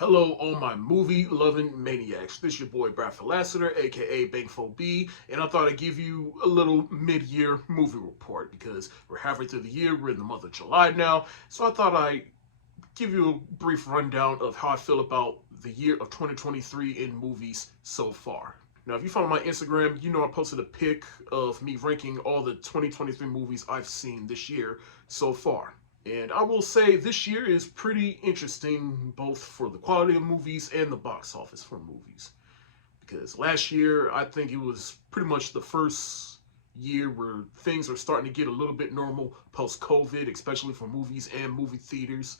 Hello, all my movie-loving maniacs. This is your boy, Lassiter, aka Bankful B, and I thought I'd give you a little mid-year movie report because we're halfway through the year. We're in the month of July now, so I thought I'd give you a brief rundown of how I feel about the year of 2023 in movies so far. Now, if you follow my Instagram, you know I posted a pic of me ranking all the 2023 movies I've seen this year so far. And I will say this year is pretty interesting both for the quality of movies and the box office for movies. Because last year, I think it was pretty much the first year where things are starting to get a little bit normal post-COVID, especially for movies and movie theaters.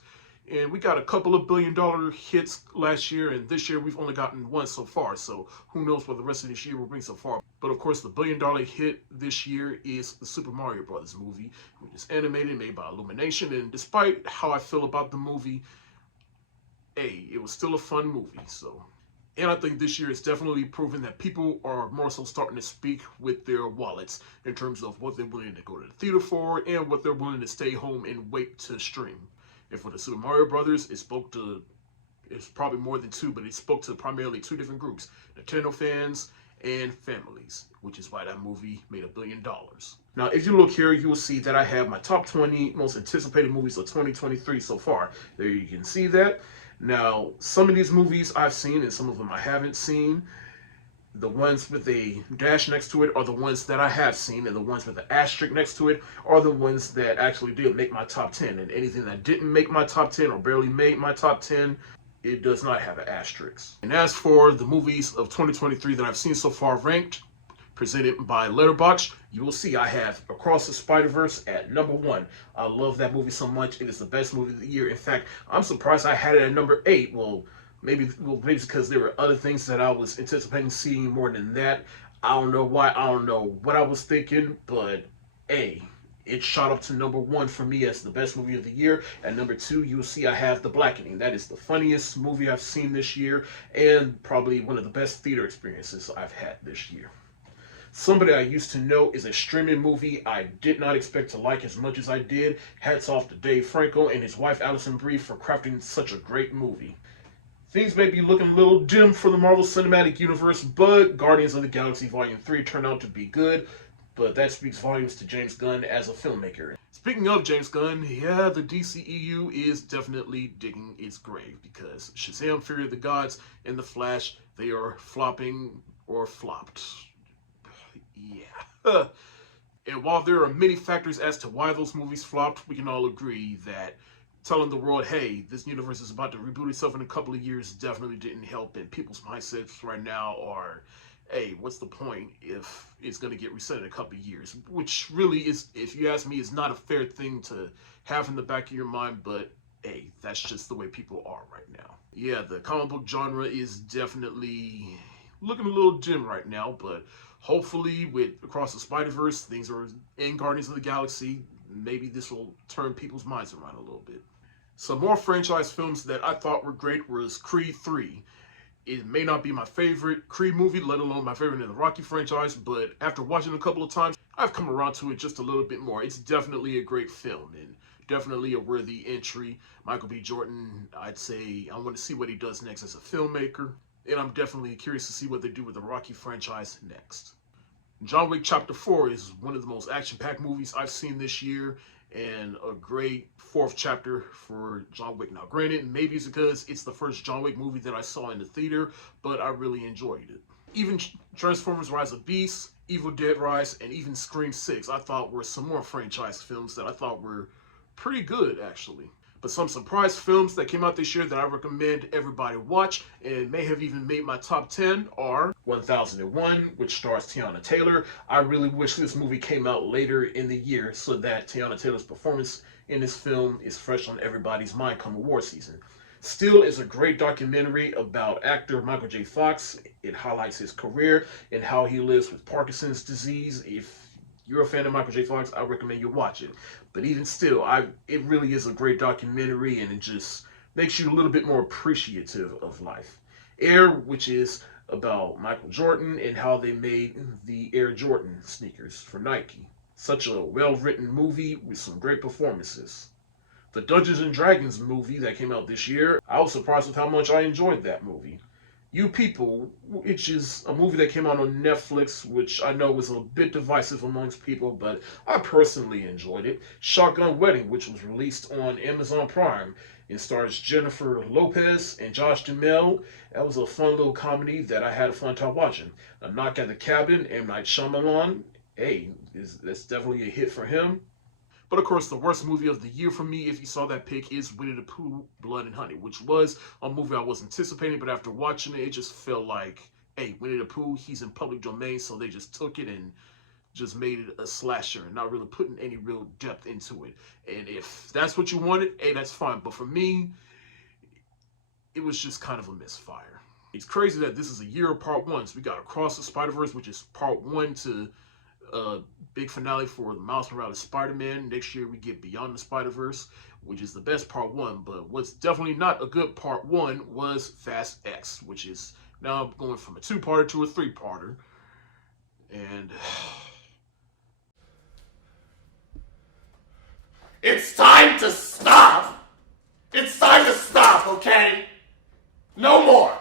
And we got a couple of $1 billion hits last year, and this year we've only gotten one so far. So who knows what the rest of this year will bring so far. But of course, the $1 billion hit this year is the Super Mario Brothers movie, which is animated, made by Illumination. And despite how I feel about the movie, hey, it was still a fun movie. And I think this year it's definitely proven that people are more so starting to speak with their wallets in terms of what they're willing to go to the theater for and what they're willing to stay home and wait to stream. And for the Super Mario Brothers, it's probably more than two, but it spoke to primarily two different groups: Nintendo fans and families, which is why that movie made $1 billion. Now, if you look here, you will see that I have my top 20 most anticipated movies of 2023 so far. There you can see that. Now, some of these movies I've seen and some of them I haven't seen. The ones with a dash next to it are the ones that I have seen, and the ones with the asterisk next to it are the ones that actually did make my top 10. And anything that didn't make my top 10 or barely made my top 10, it does not have an asterisk. And as for the movies of 2023 that I've seen so far ranked, presented by Letterboxd, you will see I have Across the Spider-Verse at number 1. I love that movie so much. It is the best movie of the year. In fact, I'm surprised I had it at number 8. Maybe because there were other things that I was anticipating seeing more than that. I don't know why. I don't know what I was thinking, but hey, it shot up to number 1 for me as the best movie of the year. At number 2, you'll see I have The Blackening. That is the funniest movie I've seen this year and probably one of the best theater experiences I've had this year. Somebody I used to know is a streaming movie I did not expect to like as much as I did. Hats off to Dave Franco and his wife Alison Brie for crafting such a great movie. Things may be looking a little dim for the Marvel Cinematic Universe, but Guardians of the Galaxy Volume 3 turned out to be good, but that speaks volumes to James Gunn as a filmmaker. Speaking of James Gunn, yeah, the DCEU is definitely digging its grave because Shazam! Fury of the Gods and The Flash, they are flopping or flopped. Yeah. And while there are many factors as to why those movies flopped, we can all agree that telling the world, hey, this universe is about to reboot itself in a couple of years definitely didn't help. And people's mindsets right now are, hey, what's the point if it's going to get reset in a couple of years? Which really is, if you ask me, is not a fair thing to have in the back of your mind. But hey, that's just the way people are right now. Yeah, the comic book genre is definitely looking a little dim right now, but hopefully with Across the Spider-Verse, things are in Guardians of the Galaxy, maybe this will turn people's minds around a little bit. Some more franchise films that I thought were great was Creed 3. It may not be my favorite Creed movie, let alone my favorite in the Rocky franchise, but after watching it a couple of times, I've come around to it just a little bit more. It's definitely a great film and definitely a worthy entry. Michael B. Jordan, I'd say I want to see what he does next as a filmmaker, and I'm definitely curious to see what they do with the Rocky franchise next. John Wick Chapter 4 is one of the most action-packed movies I've seen this year, and a great fourth chapter for John Wick. Now, granted, maybe it's because it's the first John Wick movie that I saw in the theater, but I really enjoyed it. Even Transformers Rise of Beasts, Evil Dead Rise, and even Scream 6, I thought were some more franchise films that I thought were pretty good, actually. But some surprise films that came out this year that I recommend everybody watch and may have even made my top 10 are 1001, which stars Teyana Taylor. I really wish this movie came out later in the year so that Teyana Taylor's performance in this film is fresh on everybody's mind come award season. Still is a great documentary about actor Michael J. Fox. It highlights his career and how he lives with Parkinson's disease. If you're a fan of Michael J. Fox, I recommend you watch it. But even still, it really is a great documentary, and it just makes you a little bit more appreciative of life. Air, which is about Michael Jordan and how they made the Air Jordan sneakers for Nike. Such a well-written movie with some great performances. The Dungeons and Dragons movie that came out this year, I was surprised with how much I enjoyed that movie. You People, which is a movie that came out on Netflix, which I know was a bit divisive amongst people, but I personally enjoyed it. Shotgun Wedding, which was released on Amazon Prime. It stars Jennifer Lopez and Josh Duhamel. That was a fun little comedy that I had a fun time watching. A Knock at the Cabin, M. Night Shyamalan. Hey, that's definitely a hit for him. But of course, the worst movie of the year for me, if you saw that pick, is Winnie the Pooh, Blood and Honey, which was a movie I was anticipating, but after watching it, it just felt like, hey, Winnie the Pooh, he's in public domain, so they just took it and just made it a slasher and not really putting any real depth into it. And if that's what you wanted, hey, that's fine. But for me, it was just kind of a misfire. It's crazy that this is a year of part ones. We got Across the Spider-Verse, which is part one to big finale for the Miles Morales Spider-Man. Next year we get Beyond the Spider-Verse, which is the best part one. But what's definitely not a good part one was Fast X, which is now going from a two-parter to a three-parter. And it's time to stop! It's time to stop, okay? No more!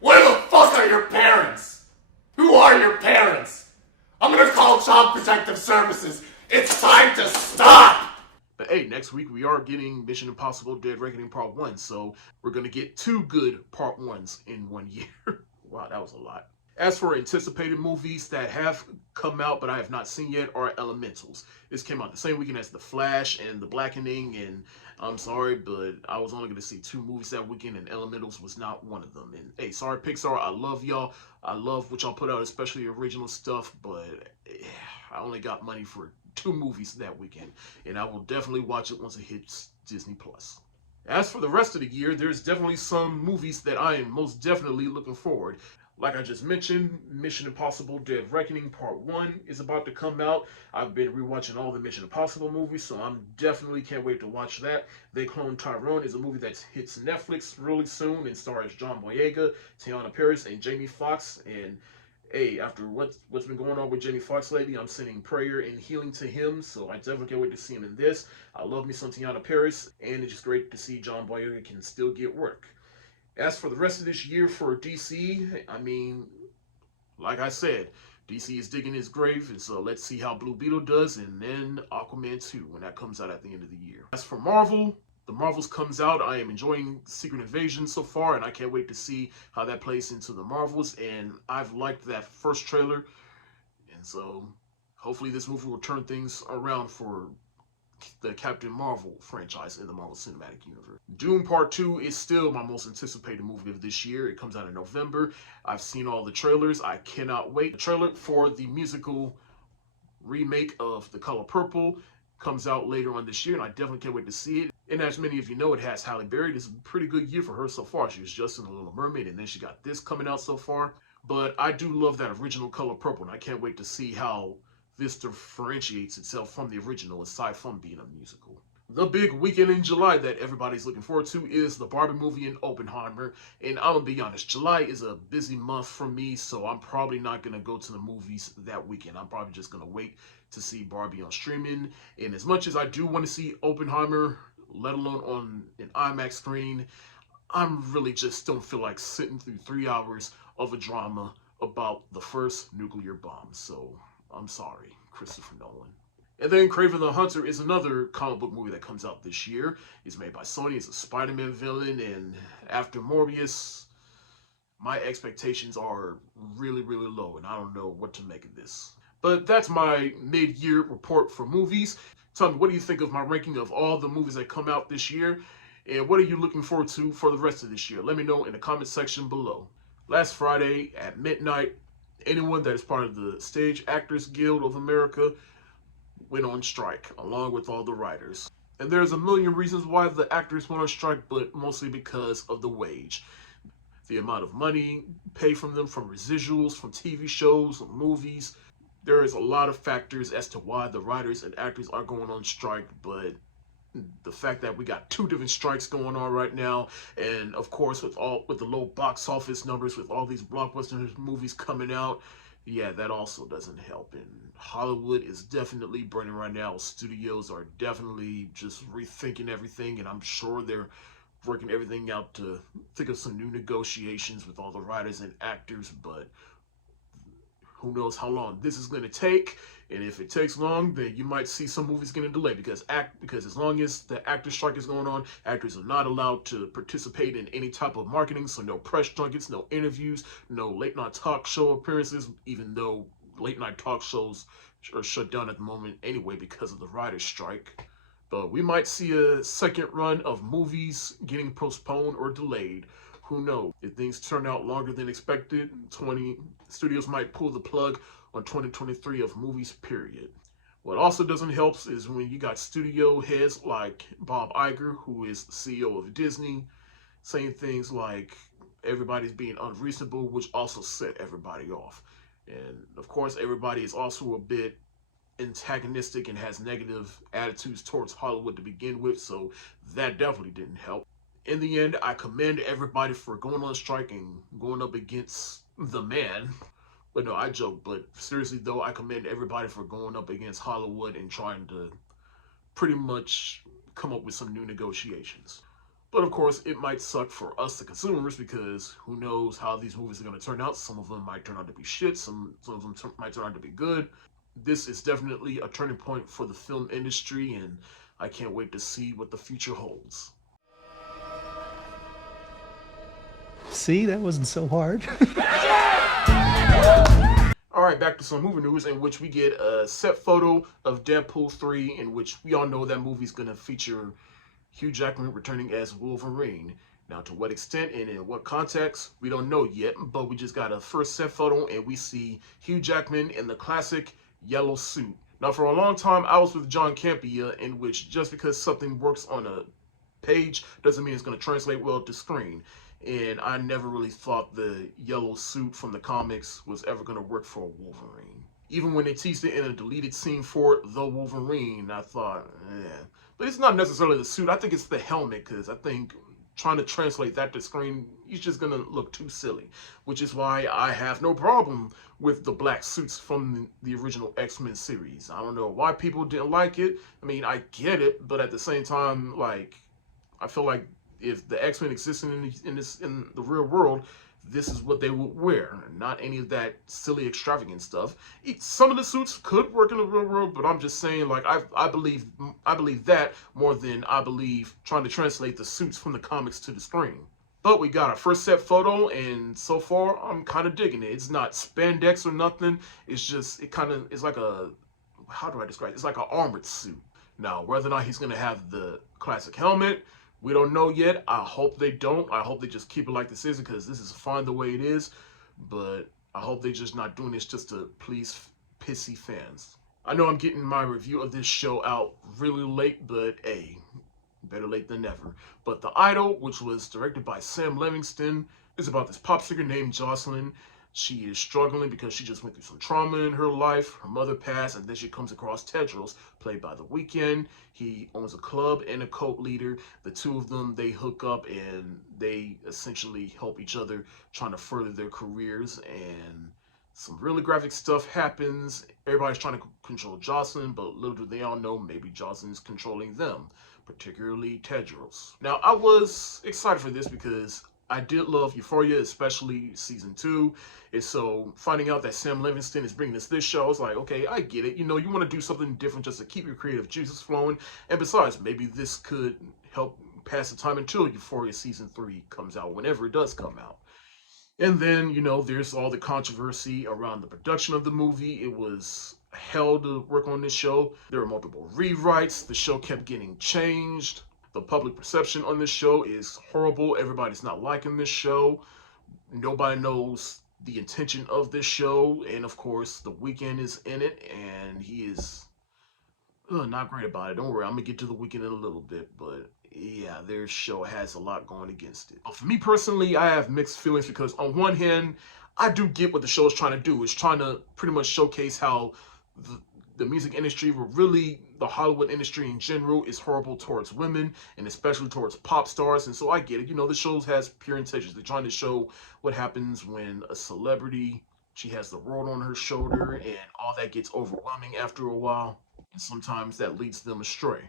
Where the fuck are your parents? Who are your parents? I'm gonna call Child Protective Services. It's time to stop! But hey, next week we are getting Mission Impossible Dead Reckoning Part 1, so we're gonna get two good Part 1s in 1 year. Wow, that was a lot. As for anticipated movies that have come out but I have not seen yet are Elementals. This came out the same weekend as The Flash and The Blackening, and I'm sorry, but I was only going to see 2 movies that weekend, and Elementals was not one of them. And hey, sorry Pixar, I love y'all. I love what y'all put out, especially original stuff, but I only got money for 2 movies that weekend, and I will definitely watch it once it hits Disney+. As for the rest of the year, there's definitely some movies that I am most definitely looking forward. Like I just mentioned, Mission Impossible Dead Reckoning Part 1 is about to come out. I've been rewatching all the Mission Impossible movies, so I'm definitely can't wait to watch that. They Clone Tyrone is a movie that hits Netflix really soon and stars John Boyega, Teyonah Parris, and Jamie Foxx. And hey, after what's been going on with Jamie Foxx lately, I'm sending prayer and healing to him, so I definitely can't wait to see him in this. I love me some Teyonah Parris, and it's just great to see John Boyega can still get work. As for the rest of this year for DC, I mean, like I said, DC is digging his grave, and so let's see how Blue Beetle does, and then Aquaman 2 when that comes out at the end of the year. As for Marvel, the Marvels comes out. I am enjoying Secret Invasion so far, and I can't wait to see how that plays into the Marvels, and I've liked that first trailer, and so hopefully this movie will turn things around for the Captain Marvel franchise in the Marvel Cinematic Universe. Doom Part 2 is still my most anticipated movie of this year. It comes out in November. I've seen all the trailers. I cannot wait. The trailer for the musical remake of The Color Purple comes out later on this year, and I definitely can't wait to see it. And as many of you know, it has Halle Berry. This is a pretty good year for her so far. She was just in The Little Mermaid, and then she got this coming out so far. But I do love that original Color Purple, and I can't wait to see how this differentiates itself from the original, aside from being a musical. The big weekend in July that everybody's looking forward to is the Barbie movie and Oppenheimer. And I'm gonna be honest, July is a busy month for me, so I'm probably not gonna go to the movies that weekend. I'm probably just gonna wait to see Barbie on streaming. And as much as I do want to see Oppenheimer, let alone on an IMAX screen, I'm really just don't feel like sitting through 3 hours of a drama about the first nuclear bomb. So I'm sorry, Christopher Nolan. And then Kraven the Hunter is another comic book movie that comes out this year. It's made by Sony. It's a Spider-Man villain. And after Morbius, my expectations are really, really low. And I don't know what to make of this. But that's my mid-year report for movies. Tell me, what do you think of my ranking of all the movies that come out this year? And what are you looking forward to for the rest of this year? Let me know in the comment section below. Last Friday at midnight, anyone that is part of the Stage Actors Guild of America went on strike, along with all the writers. And there's a million reasons why the actors went on strike, but mostly because of the wage. The amount of money paid from them, from residuals, from TV shows, movies. There is a lot of factors as to why the writers and actors are going on strike, but the fact that we got 2 different strikes going on right now, and of course with the low box office numbers, with all these blockbuster movies coming out, yeah, that also doesn't help. And Hollywood is definitely burning right now. Studios are definitely just rethinking everything, and I'm sure they're working everything out to think of some new negotiations with all the writers and actors, but who knows how long this is going to take. And if it takes long, then you might see some movies getting delayed because as long as the actor strike is going on, actors are not allowed to participate in any type of marketing. So no press junkets, no interviews, no late night talk show appearances, even though late night talk shows are shut down at the moment anyway because of the writer's strike. But we might see a second run of movies getting postponed or delayed. Who knows? If things turn out longer than expected, 20 studios might pull the plug on 2023 of movies, period. What also doesn't help is when you got studio heads like Bob Iger, who is the CEO of Disney, saying things like everybody's being unreasonable, which also set everybody off. And of course, everybody is also a bit antagonistic and has negative attitudes towards Hollywood to begin with, so that definitely didn't help. In the end, I commend everybody for going on strike and going up against the man. But no, I joke. But seriously, though, I commend everybody for going up against Hollywood and trying to pretty much come up with some new negotiations. But of course, it might suck for us, the consumers, because who knows how these movies are going to turn out. Some of them might turn out to be shit. Some of them might turn out to be good. This is definitely a turning point for the film industry, and I can't wait to see what the future holds. See, that wasn't so hard. Alright, back to some movie news in which we get a set photo of Deadpool 3, in which we all know that movie's going to feature Hugh Jackman returning as Wolverine. Now, to what extent and in what context, we don't know yet, but we just got a first set photo and we see Hugh Jackman in the classic yellow suit. Now, for a long time, I was with John Campia, in which just because something works on a page doesn't mean it's going to translate well to screen. And I never really thought the yellow suit from the comics was ever going to work for Wolverine. Even when they teased it in a deleted scene for the Wolverine, I thought, eh. But it's not necessarily the suit. I think it's the helmet, because I think trying to translate that to screen, he's just going to look too silly. Which is why I have no problem with the black suits from the original X-Men series. I don't know why people didn't like it. I mean, I get it, but at the same time, like, I feel like if the X-Men existed in the real world, this is what they would wear, not any of that silly extravagant stuff. Some of the suits could work in the real world, but I'm just saying, like, I believe that more than I believe trying to translate the suits from the comics to the screen. But we got our first set photo, and so far I'm kind of digging it. It's not spandex or nothing. It's just it's like a, how do I describe it? It's like an armored suit. Now, whether or not he's gonna have the classic helmet, we don't know yet. I hope they don't. I hope they just keep it like this is, because this is fine the way it is. But I hope they're just not doing this just to please pissy fans. I know I'm getting my review of this show out really late, but hey, better late than never. But The Idol, which was directed by Sam Levinson, is about this pop singer named Jocelyn. She is struggling because she just went through some trauma in her life. Her mother passed, and then she comes across Tedros, played by The Weeknd. He owns a club and a cult leader. The two of them, they hook up, and they essentially help each other trying to further their careers. And some really graphic stuff happens. Everybody's trying to control Jocelyn, but little do they all know, maybe Jocelyn's controlling them, particularly Tedros. Now, I was excited for this because I did love Euphoria, especially season 2. And so finding out that Sam Levinson is bringing us this show, I was like, okay, I get it. You know, you want to do something different just to keep your creative juices flowing. And besides, maybe this could help pass the time until Euphoria season 3 comes out, whenever it does come out. And then, you know, there's all the controversy around the production of the movie. It was hell to work on this show. There were multiple rewrites. The show kept getting changed. The public perception on this show is horrible. Everybody's not liking this show. Nobody knows the intention of this show. And of course, The Weeknd is in it, and he is not great about it. Don't worry, I'm going to get to The Weeknd in a little bit, but yeah, their show has a lot going against it. For me personally, I have mixed feelings because on one hand, I do get what the show is trying to do. It's trying to pretty much showcase how the music industry, or really the Hollywood industry in general, is horrible towards women, and especially towards pop stars. And so I get it. You know, the show has pure intentions. They're trying to show what happens when a celebrity She has the world on her shoulder, and all that gets overwhelming after a while, and sometimes that leads them astray.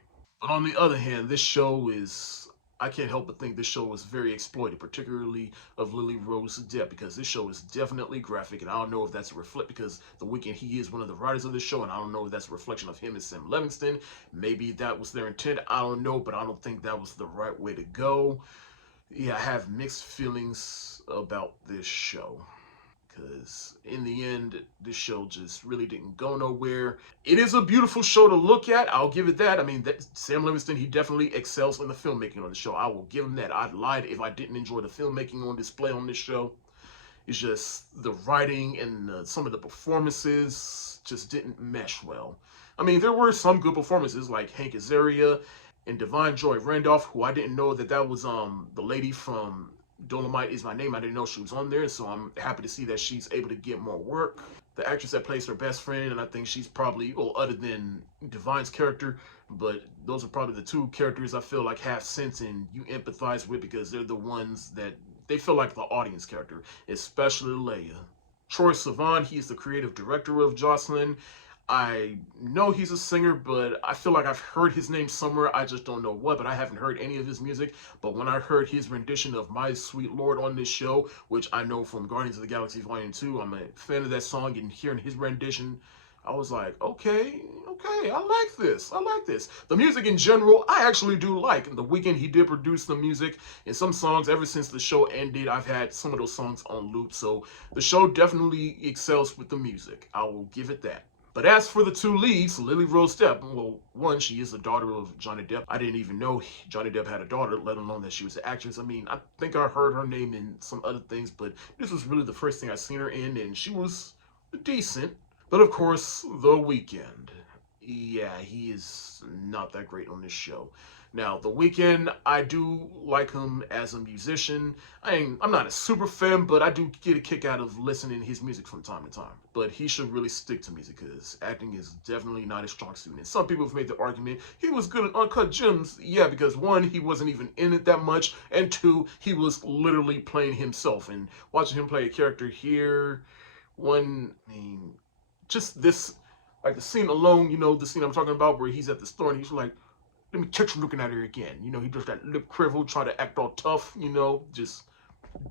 But on the other hand, this show is, I can't help but think this show is very exploited, particularly of Lily Rose-depp, because this show is definitely graphic, and I don't know if that's a reflect, because The Weeknd, he is one of the writers of the show, and I don't know if that's a reflection of him and Sam Levingston. Maybe that was their intent, I don't know, but I don't think that was the right way to go. Yeah, I have mixed feelings about this show, because in the end, this show just really didn't go nowhere. It is a beautiful show to look at, I'll give it that. I mean, Sam Livingston, he definitely excels in the filmmaking on the show. I will give him that. I'd lie if I didn't enjoy the filmmaking on display on this show. It's just the writing and some of the performances just didn't mesh well. I mean, there were some good performances like Hank Azaria and Divine Joy Randolph, who I didn't know that was the lady from Dolomite Is My Name. I didn't know she was on there, so I'm happy to see that she's able to get more work. The actress that plays her best friend, and I think she's probably, well, other than Divine's character, but those are probably the two characters I feel like have sense and you empathize with, because they're the ones that they feel like the audience character, especially Leia. Troye Sivan, he's the creative director of Jocelyn. I know he's a singer, but I feel like I've heard his name somewhere. I just don't know what, but I haven't heard any of his music. But when I heard his rendition of My Sweet Lord on this show, which I know from Guardians of the Galaxy Volume 2, I'm a fan of that song, and hearing his rendition, I was like, okay, I like this. I like this. The music in general, I actually do like. In The Weeknd, he did produce the music, and some songs, ever since the show ended, I've had some of those songs on loop. So the show definitely excels with the music. I will give it that. But as for the two leads, Lily Rose-depp, well, one, she is the daughter of Johnny Depp. I didn't even know Johnny Depp had a daughter, let alone that she was an actress. I mean, I think I heard her name in some other things, but this was really the first thing I seen her in, and she was decent. But of course, The Weeknd. Yeah, he is not that great on this show. Now, The Weeknd, I do like him as a musician. I'm not a super fan, but I do get a kick out of listening to his music from time to time. But he should really stick to music, because acting is definitely not his strong suit. And some people have made the argument he was good at Uncut Gems. Yeah, because one, he wasn't even in it that much, and two, he was literally playing himself. And watching him play a character here, one, I mean, just this, like the scene alone, you know, the scene I'm talking about where he's at the store and he's like, let me catch you looking at her again. You know, he does that lip quiver, try to act all tough, you know, just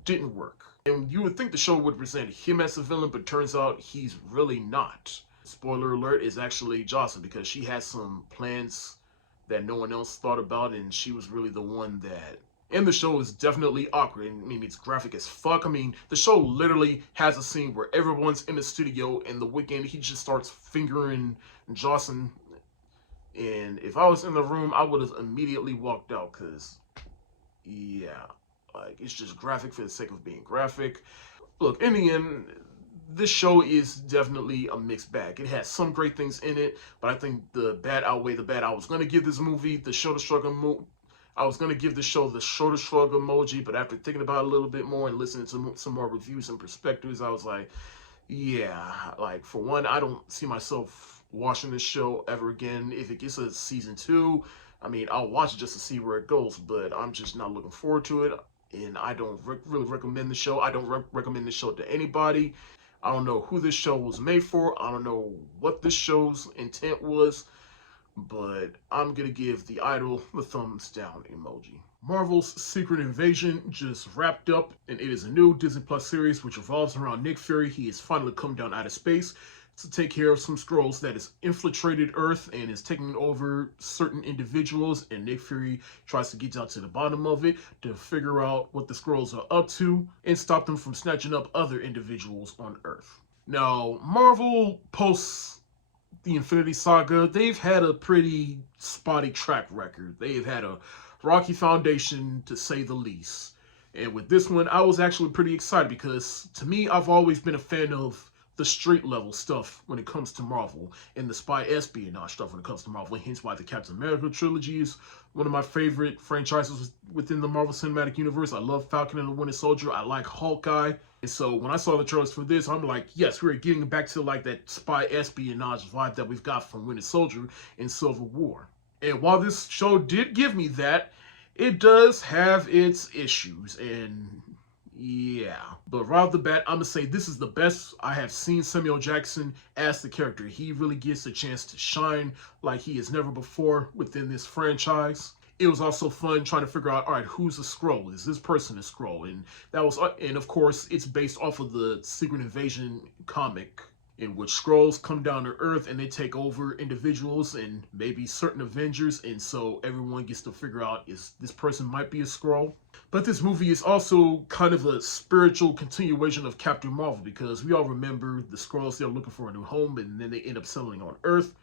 didn't work. And you would think the show would present him as a villain, but turns out he's really not. Spoiler alert, is actually Jocelyn, because she has some plans that no one else thought about, and she was really the one that... And the show is definitely awkward. I mean, it's graphic as fuck. I mean, the show literally has a scene where everyone's in the studio, and The Weeknd, he just starts fingering Jocelyn. And if I was in the room, I would have immediately walked out, because, yeah, like, it's just graphic for the sake of being graphic. Look, in the end, this show is definitely a mixed bag. It has some great things in it, but I think the bad outweigh the bad. I was going to give this movie the shoulder shrug I was going to give the show the shoulder shrug emoji, but after thinking about it a little bit more and listening to some more reviews and perspectives, I was like, yeah, like, for one, I don't see myself watching this show ever again. If it gets a season 2, I mean, I'll watch it just to see where it goes, but I'm just not looking forward to it, and I don't really recommend the show. I don't recommend the show to anybody. I don't know who this show was made for. I don't know what this show's intent was, but I'm gonna give the idol the thumbs down emoji. Marvel's Secret Invasion just wrapped up, and it is a new Disney Plus series which revolves around Nick Fury. He has finally come down out of space to take care of some Skrulls that has infiltrated Earth and is taking over certain individuals, and Nick Fury tries to get down to the bottom of it to figure out what the Skrulls are up to and stop them from snatching up other individuals on Earth. Now, Marvel posts the Infinity Saga, they've had a pretty spotty track record. They've had a rocky foundation, to say the least. And with this one, I was actually pretty excited, because to me, I've always been a fan of the street level stuff when it comes to Marvel, and the spy espionage stuff when it comes to Marvel, and hence why the Captain America trilogy is one of my favorite franchises within the Marvel Cinematic Universe. I love Falcon and the Winter Soldier. I like Hawkeye. And so when I saw the trailers for this, I'm like, yes, we're getting back to like that spy espionage vibe that we've got from Winter Soldier and Civil War. And while this show did give me that, it does have its issues. And Yeah. But right off the bat, I'm gonna say this is the best I have seen Samuel Jackson as the character. He really gets a chance to shine like he has never before within this franchise. It was also fun trying to figure out, all right, who's a Skrull? Is this person a Skrull? And that was, and of course, it's based off of the Secret Invasion comic, in which Skrulls come down to Earth and they take over individuals and maybe certain Avengers, and so everyone gets to figure out is this person might be a Skrull. But this movie is also kind of a spiritual continuation of Captain Marvel, because we all remember the Skrulls, they're looking for a new home and then they end up settling on Earth.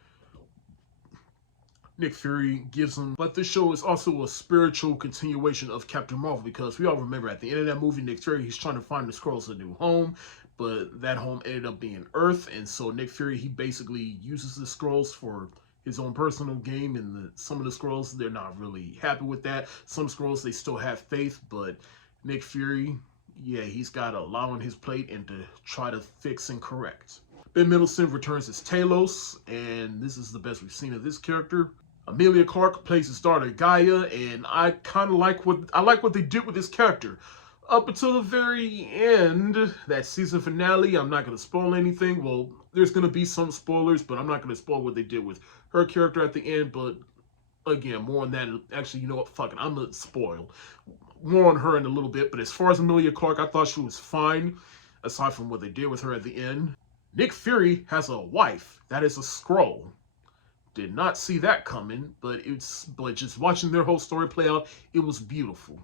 Nick Fury gives them, but this show is also a spiritual continuation of Captain Marvel, because we all remember at the end of that movie, Nick Fury, he's trying to find the Skrulls a new home, but that home ended up being Earth, and so Nick Fury, he basically uses the Skrulls for his own personal game, and some of the Skrulls, they're not really happy with that. Some Skrulls, they still have faith, but Nick Fury, yeah, he's got a lot on his plate and to try to fix and correct. Ben Mendelsohn returns as Talos, and this is the best we've seen of this character. Emilia Clarke plays his daughter Gaia, and I kind of like what they did with this character. Up until the very end, that season finale, I'm not going to spoil anything. Well, there's going to be some spoilers, but I'm not going to spoil what they did with her character at the end. But again, more on that. Actually, you know what? Fuck it. I'm going to spoil. More on her in a little bit. But as far as Emilia Clarke, I thought she was fine, aside from what they did with her at the end. Nick Fury has a wife that is a Skrull. Did not see that coming, but just watching their whole story play out, it was beautiful.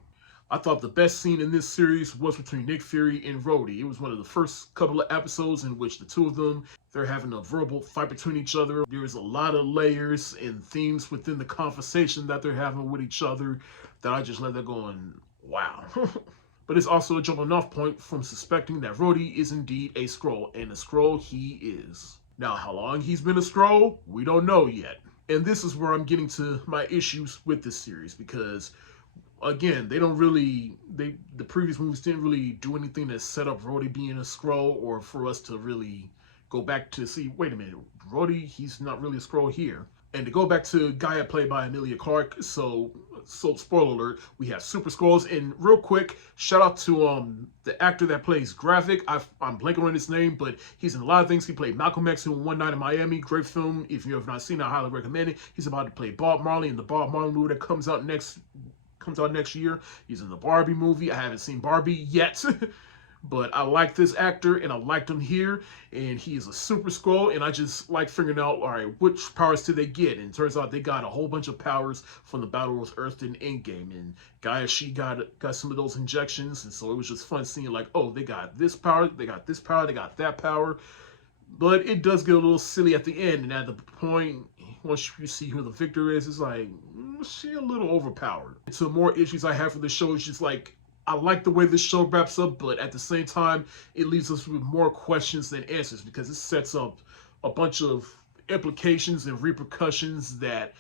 I thought the best scene in this series was between Nick Fury and Rhodey. It was one of the first couple of episodes in which the two of them, they're having a verbal fight between each other. There's a lot of layers and themes within the conversation that they're having with each other that I just let that going, wow. But it's also a jumping off point from suspecting that Rhodey is indeed a Skrull, and a Skrull he is. Now, how long he's been a Skrull, we don't know yet. And this is where I'm getting to my issues with this series, because again, the previous movies didn't really do anything to set up Rhodey being a Skrull, or for us to really go back to see, wait a minute, Rhodey, he's not really a Skrull here. And to go back to Gaia, played by Emilia Clarke, so spoiler alert, we have Super Skrulls. And real quick, shout out to the actor that plays Graphic. I'm blanking on his name, but he's in a lot of things. He played Malcolm X in One Night in Miami, great film. If you have not seen it, I highly recommend it. He's about to play Bob Marley in the Bob Marley movie that comes out next year. He's in the Barbie movie. I haven't seen Barbie yet. But I like this actor, and I liked him here, and he is a Super Skrull, and I just like figuring out, all right, which powers did they get? And it turns out they got a whole bunch of powers from the Battle with Earth in Endgame, and Gaia, she got some of those injections, and so it was just fun seeing, like, oh, they got this power, they got this power, they got that power. But it does get a little silly at the end, and at the point, once you see who the victor is, it's like, she a little overpowered. And so more issues I have for the show is just like, I like the way this show wraps up, but at the same time, it leaves us with more questions than answers, because it sets up a bunch of implications and repercussions that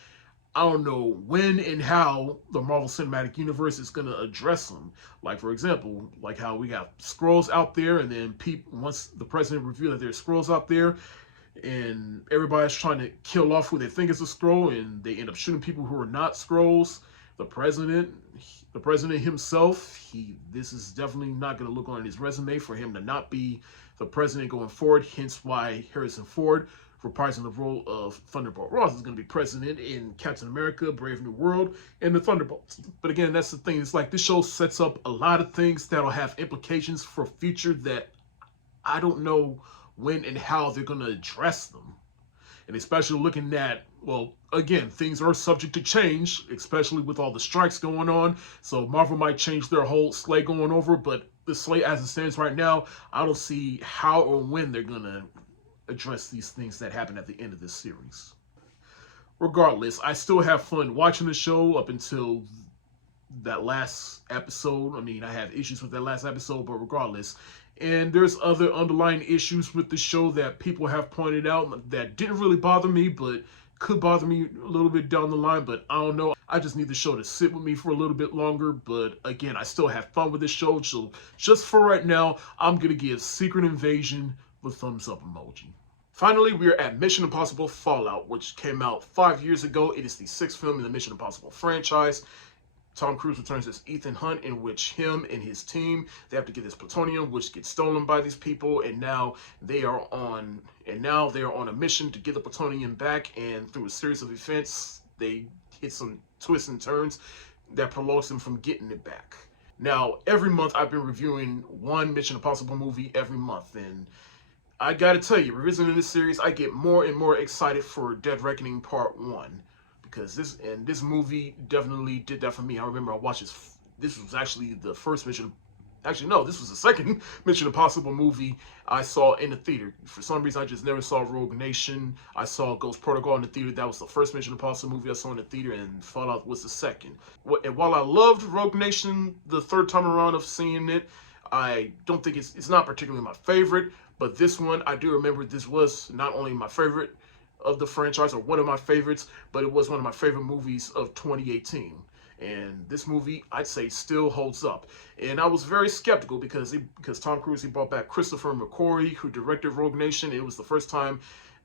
I don't know when and how the Marvel Cinematic Universe is going to address them. Like, for example, like how we got Skrulls out there, and then once the president revealed that there's Skrulls out there, and everybody's trying to kill off who they think is a Skrull, and they end up shooting people who are not Skrulls. The president himself, this is definitely not going to look on his resume for him to not be the president going forward, hence why Harrison Ford, reprising the role of Thunderbolt Ross, is going to be president in Captain America, Brave New World, and the Thunderbolts. But again, that's the thing. It's like this show sets up a lot of things that'll have implications for future that I don't know when and how they're going to address them. And especially looking at, well, again, things are subject to change, especially with all the strikes going on. So Marvel might change their whole slate going over, but the slate as it stands right now, I don't see how or when they're going to address these things that happen at the end of this series. Regardless, I still have fun watching the show up until that last episode. I mean, I have issues with that last episode, but regardless. And there's other underlying issues with the show that people have pointed out that didn't really bother me, but could bother me a little bit down the line. But I don't know. I just need the show to sit with me for a little bit longer. But again, I still have fun with this show. So just for right now, I'm going to give Secret Invasion the thumbs up emoji. Finally, we are at Mission Impossible Fallout, which came out 5 years ago. It is the 6th film in the Mission Impossible franchise. Tom Cruise returns as Ethan Hunt, in which him and his team, they have to get this plutonium, which gets stolen by these people, and now they are on a mission to get the plutonium back. And through a series of events, they hit some twists and turns that prolongs them from getting it back. Now, every month I've been reviewing one Mission Impossible movie every month, and I gotta tell you, revisiting this series, I get more and more excited for Dead Reckoning Part 1. Because this movie definitely did that for me. I remember I watched this was actually the first Mission, actually no, this was the second Mission Impossible movie I saw in the theater. For some reason, I just never saw Rogue Nation. I saw Ghost Protocol in the theater. That was the first Mission Impossible movie I saw in the theater, and Fallout was the second. And while I loved Rogue Nation the third time around of seeing it, I don't think it's not particularly my favorite, but this one, I do remember this was not only my favorite of the franchise, or one of my favorites, but it was one of my favorite movies of 2018. And this movie, I'd say, still holds up. And I was very skeptical because Tom Cruise, he brought back Christopher McQuarrie, who directed Rogue Nation. It was the first time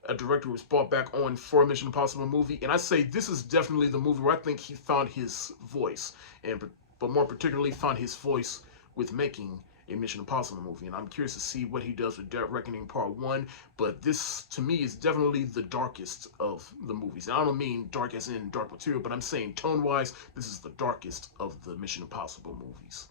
a director was brought back on for a Mission Impossible movie. And I say this is definitely the movie where I think he found his voice, but more particularly found his voice with making a Mission Impossible movie. And I'm curious to see what he does with Dead Reckoning Part 1, but this, to me, is definitely the darkest of the movies. And I don't mean dark as in dark material, but I'm saying tone-wise, this is the darkest of the Mission Impossible movies.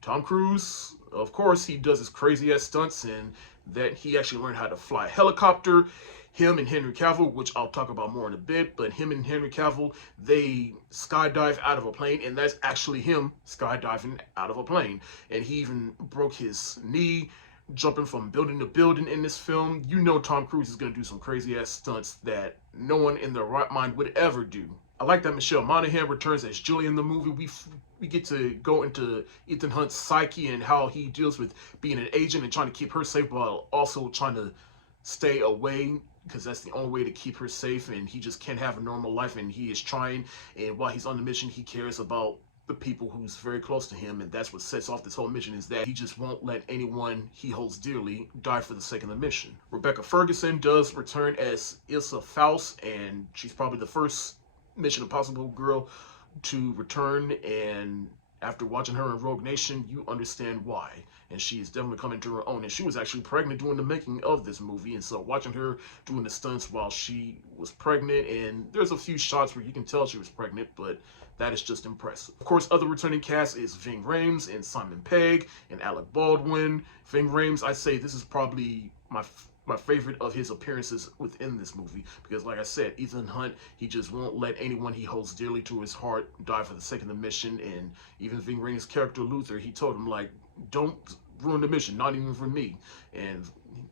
Tom Cruise, of course, he does his crazy-ass stunts, and that he actually learned how to fly a helicopter. Him and Henry Cavill, which I'll talk about more in a bit, but him and Henry Cavill, they skydive out of a plane, and that's actually him skydiving out of a plane. And he even broke his knee jumping from building to building in this film. You know Tom Cruise is going to do some crazy-ass stunts that no one in their right mind would ever do. I like that Michelle Monaghan returns as Julie in the movie. We get to go into Ethan Hunt's psyche and how he deals with being an agent and trying to keep her safe while also trying to stay away, because that's the only way to keep her safe, and he just can't have a normal life, and he is trying. And while he's on the mission, he cares about the people who's very close to him, and that's what sets off this whole mission, is that he just won't let anyone he holds dearly die for the sake of the mission. Rebecca Ferguson does return as Ilsa Faust, and she's probably the first Mission Impossible girl to return, and after watching her in Rogue Nation, you understand why. And she is definitely coming to her own. And she was actually pregnant during the making of this movie. And so watching her doing the stunts while she was pregnant, and there's a few shots where you can tell she was pregnant, but that is just impressive. Of course, other returning cast is Ving Rhames and Simon Pegg and Alec Baldwin. Ving Rhames, I say this is probably my favorite of his appearances within this movie, because like I said, Ethan Hunt, he just won't let anyone he holds dearly to his heart die for the sake of the mission. And even Ving Rhames' character Luther, he told him, like, don't ruin the mission, not even for me. And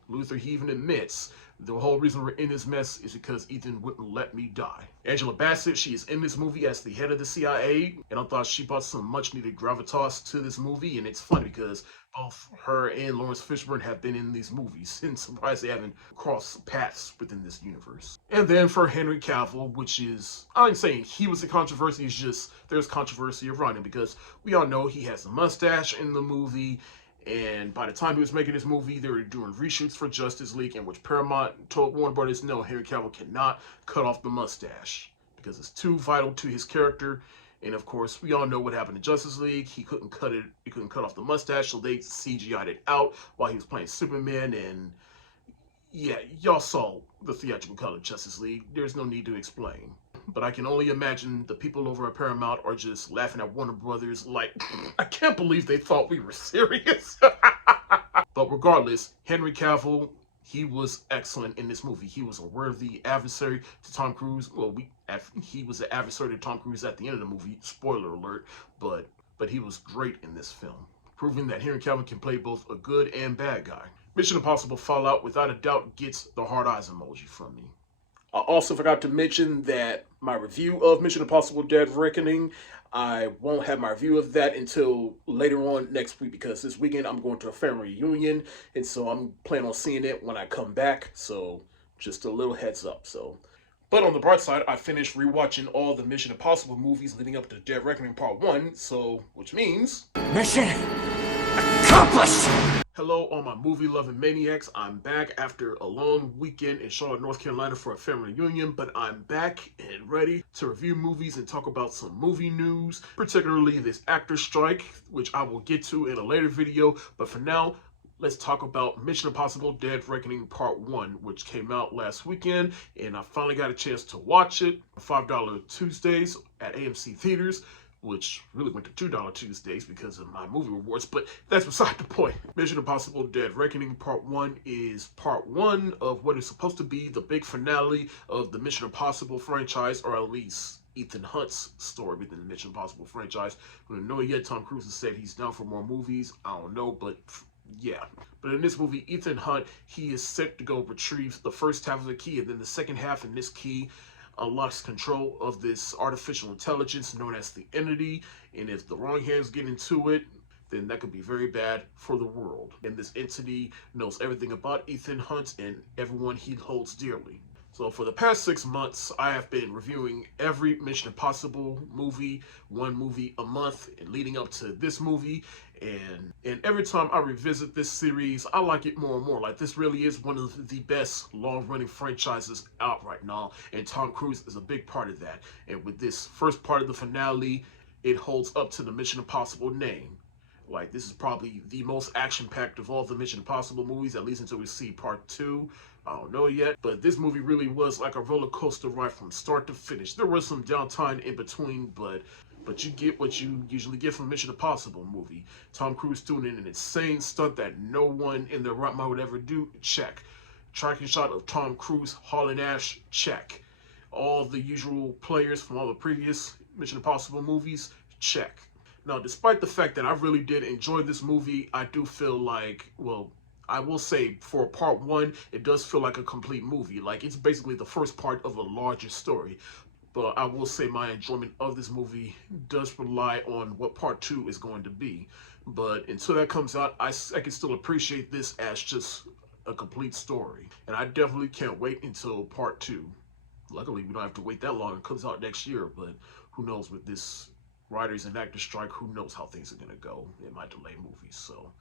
Luther, he even admits the whole reason we're in this mess is because Ethan wouldn't let me die. Angela Bassett, she is in this movie as the head of the CIA, and I thought she brought some much needed gravitas to this movie. And it's funny because both her and Lawrence Fishburne have been in these movies, and surprised they haven't crossed paths within this universe. And then for Henry Cavill, which is, I ain't saying he was a controversy, it's just there's controversy around him, because we all know he has a mustache in the movie. And by the time he was making this movie, they were doing reshoots for Justice League, in which Paramount told Warner Brothers, no, Henry Cavill cannot cut off the mustache because it's too vital to his character. And of course, we all know what happened in Justice League. He couldn't cut off the mustache, so they CGI'd it out while he was playing Superman. And yeah, y'all saw the theatrical cut of Justice League. There's no need to explain. But I can only imagine the people over at Paramount are just laughing at Warner Brothers like, I can't believe they thought we were serious. But regardless, Henry Cavill, he was excellent in this movie. He was a worthy adversary to Tom Cruise. Well, he was an adversary to Tom Cruise at the end of the movie. Spoiler alert. But he was great in this film, proving that Henry Cavill can play both a good and bad guy. Mission Impossible Fallout, without a doubt, gets the hard eyes emoji from me. I also forgot to mention that my review of Mission Impossible Dead Reckoning, I won't have my review of that until later on next week, because this weekend I'm going to a family reunion, and so I'm planning on seeing it when I come back, so just a little heads up. But on the bright side, I finished rewatching all the Mission Impossible movies leading up to Dead Reckoning Part 1, which means... Mission accomplished! Hello, all my movie-loving maniacs. I'm back after a long weekend in Charlotte, North Carolina for a family reunion, but I'm back and ready to review movies and talk about some movie news, particularly this actor strike, which I will get to in a later video. But for now, let's talk about Mission Impossible Dead Reckoning Part 1, which came out last weekend, and I finally got a chance to watch it on $5 Tuesdays at AMC Theaters, which really went to $2 Tuesdays because of my movie rewards, but that's beside the point. Mission Impossible Dead Reckoning Part 1 is part 1 of what is supposed to be the big finale of the Mission Impossible franchise, or at least Ethan Hunt's story within the Mission Impossible franchise. We don't know yet. Tom Cruise has said he's down for more movies. I don't know, but yeah. But in this movie, Ethan Hunt, he is set to go retrieve the first half of the key, and then the second half in this key unlocks control of this artificial intelligence known as the entity, and if the wrong hands get into it, then that could be very bad for the world. And this entity knows everything about Ethan Hunt and everyone he holds dearly. So for the past 6 months, I have been reviewing every Mission Impossible movie, one movie a month, and leading up to this movie. And every time I revisit this series, I like it more and more. Like, this really is one of the best long-running franchises out right now, and Tom Cruise is a big part of that. And with this first part of the finale, it holds up to the Mission Impossible name. Like, this is probably the most action-packed of all the Mission Impossible movies, at least until we see part 2. I don't know yet, but this movie really was like a roller coaster ride from start to finish. There was some downtime in between, but you get what you usually get from a Mission Impossible movie. Tom Cruise doing an insane stunt that no one in their right mind would ever do, check. Tracking shot of Tom Cruise hauling ass, check. All the usual players from all the previous Mission Impossible movies, check. Now, despite the fact that I really did enjoy this movie, I do feel like, well, I will say for part 1, it does feel like a complete movie. Like, it's basically the first part of a larger story. But I will say my enjoyment of this movie does rely on what part 2 is going to be. But until that comes out, I can still appreciate this as just a complete story. And I definitely can't wait until part 2. Luckily, we don't have to wait that long. It comes out next year, but who knows with this writers and actors strike, who knows how things are going to go. It might delay movies, so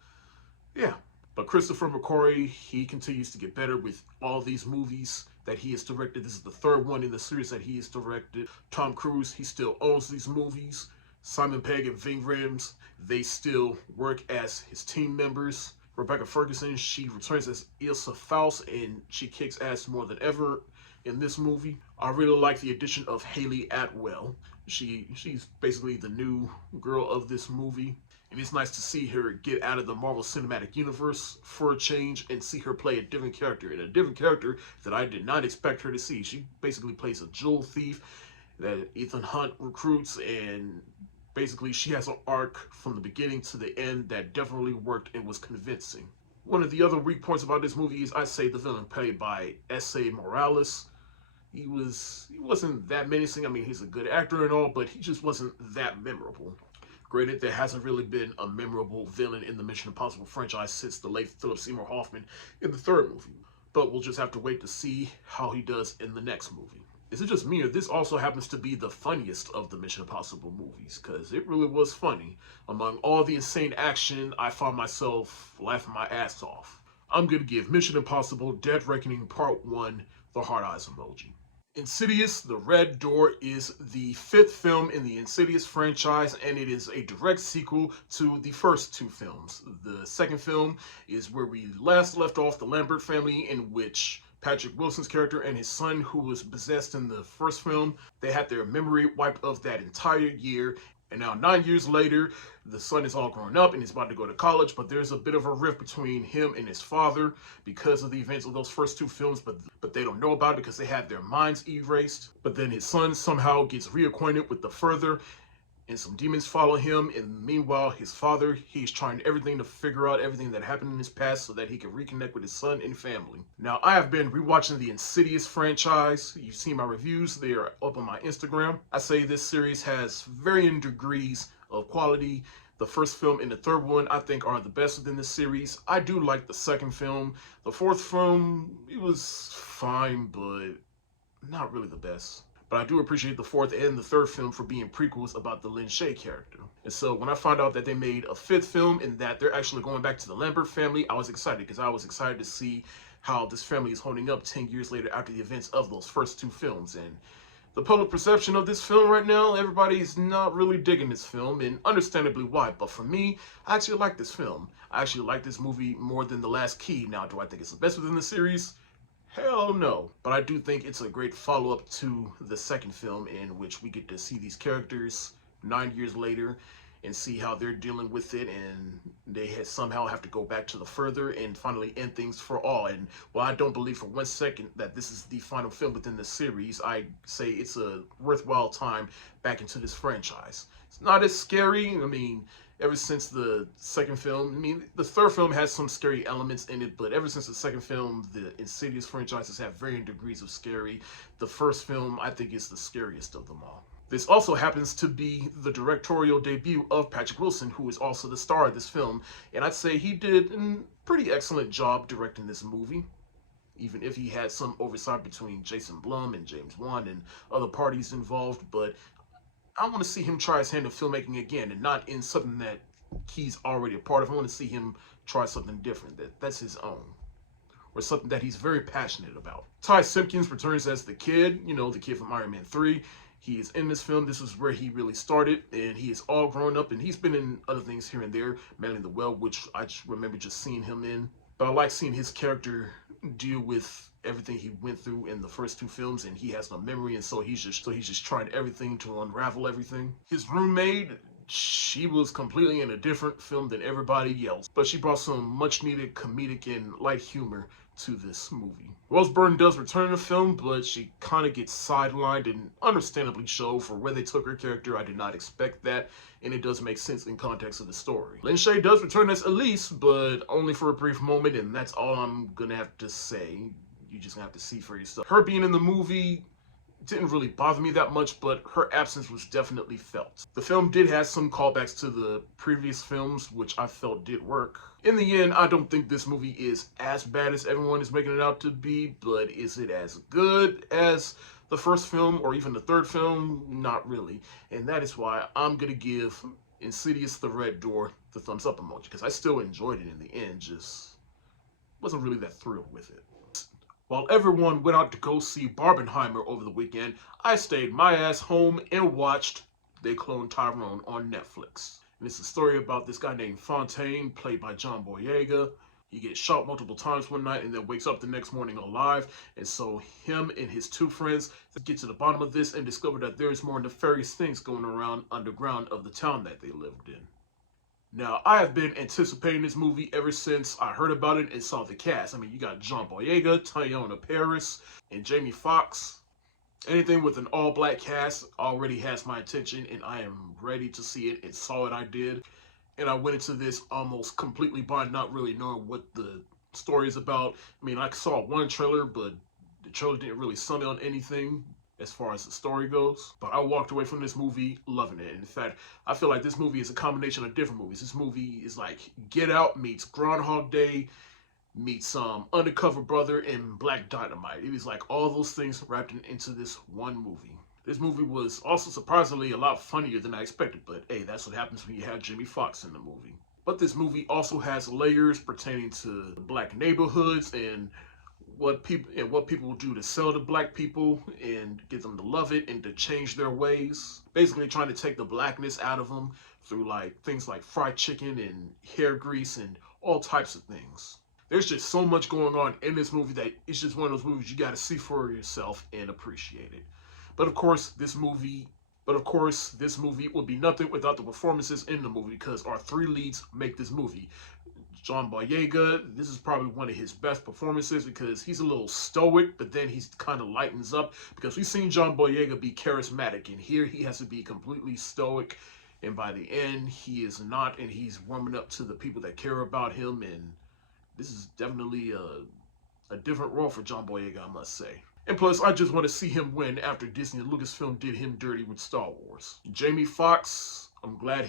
yeah. But Christopher McQuarrie, he continues to get better with all these movies that he has directed. This is the third one in the series that he has directed. Tom Cruise, he still owns these movies. Simon Pegg and Ving Rhames, they still work as his team members. Rebecca Ferguson, she returns as Ilsa Faust, and she kicks ass more than ever in this movie. I really like the addition of Haley Atwell. She's basically the new girl of this movie. And it's nice to see her get out of the Marvel Cinematic Universe for a change and see her play a different character. And a different character that I did not expect her to see. She basically plays a jewel thief that Ethan Hunt recruits, and basically she has an arc from the beginning to the end that definitely worked and was convincing. One of the other weak points about this movie is, I'd say, the villain played by S.A. Morales. He wasn't that menacing. I mean, he's a good actor and all, but he just wasn't that memorable. Granted, there hasn't really been a memorable villain in the Mission Impossible franchise since the late Philip Seymour Hoffman in the third movie. But we'll just have to wait to see how he does in the next movie. Is it just me, or this also happens to be the funniest of the Mission Impossible movies? Because it really was funny. Among all the insane action, I found myself laughing my ass off. I'm going to give Mission Impossible Dead Reckoning Part 1 the heart eyes emoji. Insidious: The Red Door is the 5th film in the Insidious franchise, and it is a direct sequel to the first 2 films. The second film is where we last left off the Lambert family, in which Patrick Wilson's character and his son, who was possessed in the first film, they had their memory wiped of that entire year. And now 9 years later, the son is all grown up and he's about to go to college, but there's a bit of a rift between him and his father because of the events of those first 2 films, but they don't know about it because they had their minds erased. But then his son somehow gets reacquainted with the further, and some demons follow him, and meanwhile his father, he's trying everything to figure out everything that happened in his past so that he can reconnect with his son and family. Now, I have been rewatching the Insidious franchise. You've seen my reviews, they are up on my Instagram. I say this series has varying degrees of quality. The first film and the third one, I think, are the best within the series. I do like the second film. The fourth film, it was fine, but not really the best. But I do appreciate the fourth and the third film for being prequels about the Lin Shaye character. And so when I found out that they made a fifth film and that they're actually going back to the Lambert family, I was excited because I was excited to see how this family is holding up 10 years later after the events of those first two films. And the public perception of this film right now, everybody's not really digging this film, and understandably why. But for me, I actually like this film. I actually like this movie more than The Last Key. Now, do I think it's the best within the series? Hell no. But I do think it's a great follow-up to the second film, in which we get to see these characters 9 years later and see how they're dealing with it, and they somehow have to go back to the further and finally end things for all. And while I don't believe for 1 second that this is the final film within the series, I say it's a worthwhile time back into this franchise. It's not as scary. I mean, ever since the second film, I mean, the third film has some scary elements in it, but ever since the second film, the Insidious franchises have varying degrees of scary. The first film, I think, is the scariest of them all. This also happens to be the directorial debut of Patrick Wilson, who is also the star of this film, and I'd say he did a pretty excellent job directing this movie, even if he had some oversight between Jason Blum and James Wan and other parties involved. But I want to see him try his hand at filmmaking again, and not in something that he's already a part of. I want to see him try something different, that's his own, or something that he's very passionate about. Ty Simpkins returns as the kid, the kid from Iron Man 3. He is in this film. This is where he really started, and he is all grown up, and he's been in other things here and there, mainly The Well, which I just remember just seeing him in. But I like seeing his character deal with everything he went through in the first two films, and he has no memory, and so he's just trying everything to unravel everything. His roommate, she was completely in a different film than everybody else, but she brought some much needed comedic and light humor to this movie. Rose Byrne does return to the film, but she kind of gets sidelined, and understandably so. For where they took her character, I did not expect that, and it does make sense in context of the story. Lin Shaye does return as Elise, but only for a brief moment, and that's all I'm gonna have to say. You just gonna have to see for yourself. Her being in the movie didn't really bother me that much, but her absence was definitely felt. The film did have some callbacks to the previous films, which I felt did work. In the end, I don't think this movie is as bad as everyone is making it out to be, but is it as good as the first film or even the third film? Not really. And that is why I'm gonna give Insidious: The Red Door the thumbs up emoji, because I still enjoyed it in the end, just wasn't really that thrilled with it. While everyone went out to go see Barbenheimer over the weekend, I stayed my ass home and watched They Cloned Tyrone on Netflix. And it's a story about this guy named Fontaine, played by John Boyega. He gets shot multiple times one night and then wakes up the next morning alive. And so him and his two friends get to the bottom of this and discover that there's more nefarious things going around underground of the town that they lived in. Now, I have been anticipating this movie ever since I heard about it and saw the cast. I mean, you got John Boyega, Teyonah Parris, and Jamie Foxx. Anything with an all-black cast already has my attention, and I am ready to see it, and saw it I did. And I went into this almost completely blind, not really knowing what the story is about. I mean, I saw one trailer, but the trailer didn't really sum up anything as far as the story goes. But I walked away from this movie loving it. In fact, I feel like this movie is a combination of different movies. This movie is like Get Out meets Groundhog Day meets Undercover Brother and Black Dynamite. It is like all those things wrapped into this one movie. This movie was also surprisingly a lot funnier than I expected, but hey, that's what happens when you have Jamie Foxx in the movie. But this movie also has layers pertaining to black neighborhoods and what people will do to sell to black people and get them to love it and to change their ways. Basically trying to take the blackness out of them through like things like fried chicken and hair grease and all types of things. There's just so much going on in this movie that it's just one of those movies you got to see for yourself and appreciate it. But of course, this movie would be nothing without the performances in the movie, because our three leads make this movie. John Boyega, this is probably one of his best performances because he's a little stoic, but then he's kind of lightens up, because we've seen John Boyega be charismatic, and here he has to be completely stoic, and by the end, he is not, and he's warming up to the people that care about him, and this is definitely a different role for John Boyega, I must say. And plus, I just want to see him win after Disney and Lucasfilm did him dirty with Star Wars. Jamie Foxx, I'm glad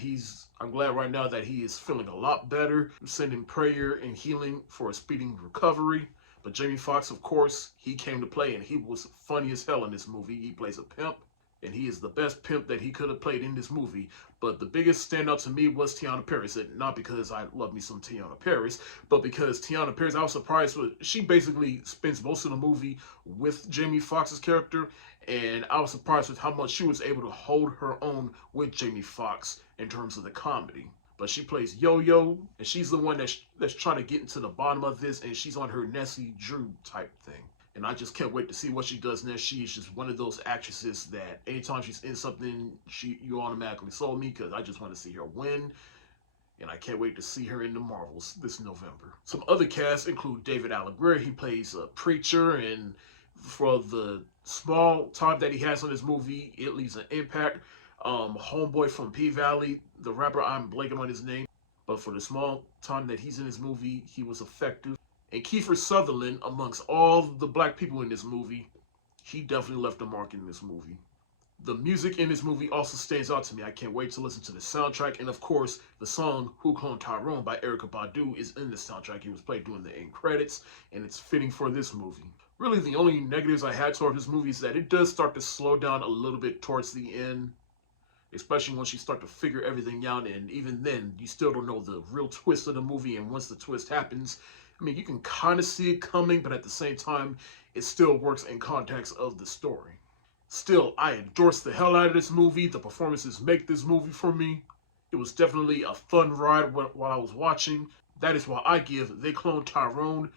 right now that he is feeling a lot better. I'm sending prayer and healing for a speedy recovery. But Jamie Foxx, of course, he came to play, and he was funny as hell in this movie. He plays a pimp, and he is the best pimp that he could have played in this movie. But the biggest standout to me was Teyonah Parris. And not because I love me some Teyonah Parris, but because Teyonah Parris, I was surprised with, she basically spends most of the movie with Jamie Foxx's character, and I was surprised with how much she was able to hold her own with Jamie Foxx in terms of the comedy. But she plays Yo-Yo, and she's the one that's trying to get into the bottom of this, and she's on her Nessie Drew type thing. And I just can't wait to see what she does next. She is just one of those actresses that anytime she's in something, you automatically sold me, because I just want to see her win. And I can't wait to see her in the Marvels this November. Some other casts include David Alan Grier. He plays a preacher, and for the small time that he has on this movie, it leaves an impact. Homeboy from P-Valley, the rapper, I'm blanking on his name, but for the small time that he's in this movie, he was effective. And Kiefer Sutherland, amongst all the black people in this movie, he definitely left a mark in this movie. The music in this movie also stands out to me. I can't wait to listen to the soundtrack. And of course, the song Who Cloned Tyrone by Erykah Badu is in the soundtrack. It was played during the end credits, and it's fitting for this movie. Really, the only negatives I had toward this movie is that it does start to slow down a little bit towards the end, especially once you start to figure everything out, and even then, you still don't know the real twist of the movie, and once the twist happens, I mean, you can kind of see it coming, but at the same time, it still works in context of the story. Still, I endorsed the hell out of this movie. The performances make this movie for me. It was definitely a fun ride while I was watching. That is why I give They Cloned Tyrone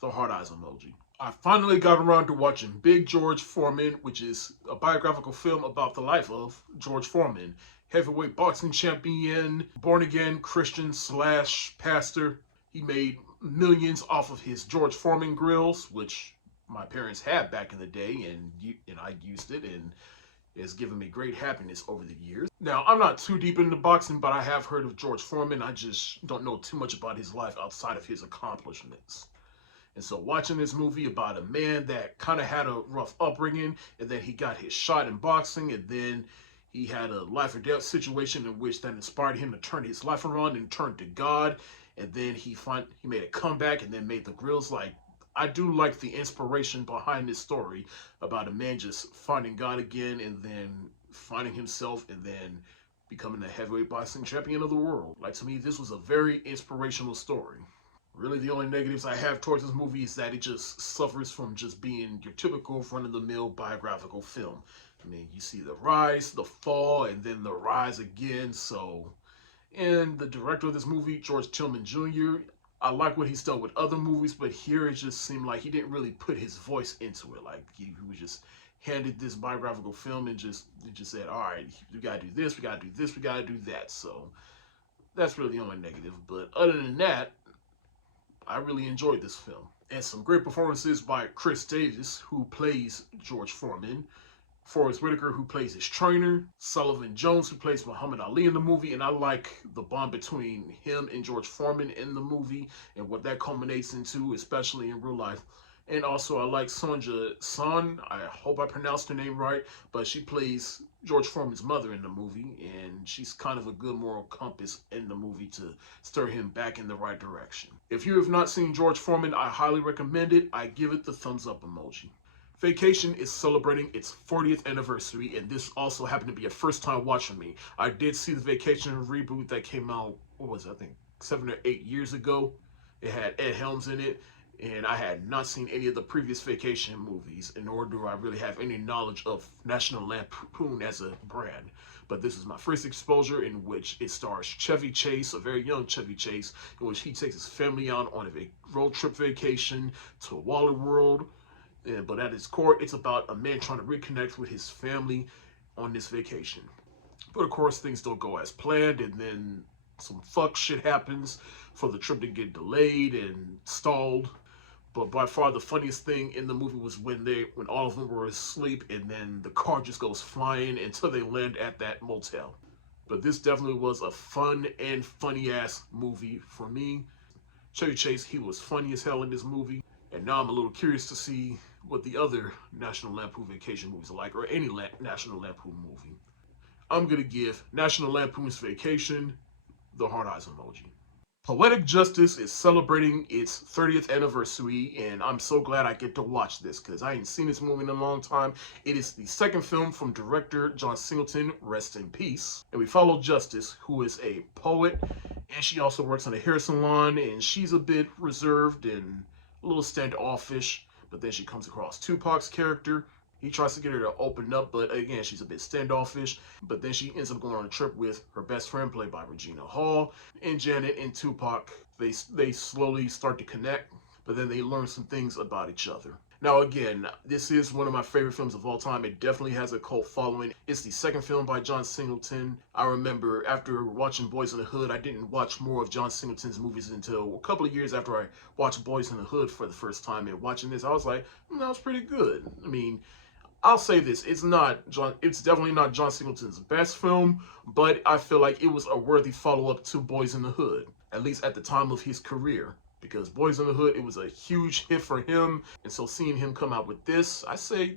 the heart eyes emoji. I finally got around to watching Big George Foreman, which is a biographical film about the life of George Foreman, heavyweight boxing champion, born-again Christian / pastor. He made millions off of his George Foreman grills, which my parents had back in the day, and I used it, and it's given me great happiness over the years. Now, I'm not too deep into boxing, but I have heard of George Foreman. I just don't know too much about his life outside of his accomplishments. And so watching this movie about a man that kind of had a rough upbringing, and then he got his shot in boxing, and then he had a life or death situation in which that inspired him to turn his life around and turn to God. And then he made a comeback and then made the grills. Like, I do like the inspiration behind this story about a man just finding God again, and then finding himself, and then becoming the heavyweight boxing champion of the world. Like, to me, this was a very inspirational story. Really, the only negatives I have towards this movie is that it just suffers from just being your typical run-of-the-mill biographical film. I mean, you see the rise, the fall, and then the rise again, so... And the director of this movie, George Tillman Jr., I like what he's done with other movies, but here it just seemed like he didn't really put his voice into it. Like, he was just handed this biographical film and just said, all right, we gotta do this, we gotta do this, we gotta do that. So that's really the only negative. But other than that, I really enjoyed this film. And some great performances by Chris Davis, who plays George Foreman, Forrest Whitaker, who plays his trainer, Sullivan Jones, who plays Muhammad Ali in the movie, and I like the bond between him and George Foreman in the movie, and what that culminates into, especially in real life. And also, I like Sonja Son, I hope I pronounced her name right, but she plays George Foreman's mother in the movie, and she's kind of a good moral compass in the movie to stir him back in the right direction. If you have not seen George Foreman, I highly recommend it. I give it the thumbs up emoji. Vacation is celebrating its 40th anniversary, and this also happened to be a first-time watch for me. I did see the Vacation reboot that came out, what was it, I think 7 or 8 years ago. It had Ed Helms in it, and I had not seen any of the previous Vacation movies, nor do I really have any knowledge of National Lampoon as a brand. But this is my first exposure, in which it stars Chevy Chase, a very young Chevy Chase, in which he takes his family out on a road trip vacation to Wally World. But at its core, it's about a man trying to reconnect with his family on this vacation. But of course, things don't go as planned, and then some fuck shit happens for the trip to get delayed and stalled. But by far the funniest thing in the movie was when all of them were asleep, and then the car just goes flying until they land at that motel. But this definitely was a fun and funny ass movie for me. Chevy Chase, he was funny as hell in this movie. And now I'm a little curious to see what the other National Lampoon Vacation movies are like, or any National Lampoon movie. I'm going to give National Lampoon's Vacation the heart eyes emoji. Poetic Justice is celebrating its 30th anniversary, and I'm so glad I get to watch this because I ain't seen this movie in a long time. It is the second film from director John Singleton, rest in peace. And we follow Justice, who is a poet, and she also works in a hair salon, and she's a bit reserved and a little standoffish. But then she comes across Tupac's character. He tries to get her to open up, but again, she's a bit standoffish. But then she ends up going on a trip with her best friend, played by Regina Hall, and Janet and Tupac. They slowly start to connect, but then they learn some things about each other. Now, again, this is one of my favorite films of all time. It definitely has a cult following. It's the second film by John Singleton. I remember after watching Boys in the Hood, I didn't watch more of John Singleton's movies until a couple of years after I watched Boys in the Hood for the first time. And watching this, I was like, that was pretty good. I mean, I'll say this, it's definitely not John Singleton's best film, but I feel like it was a worthy follow-up to Boys in the Hood, at least at the time of his career. Because Boys in the Hood, it was a huge hit for him, and so seeing him come out with this, I say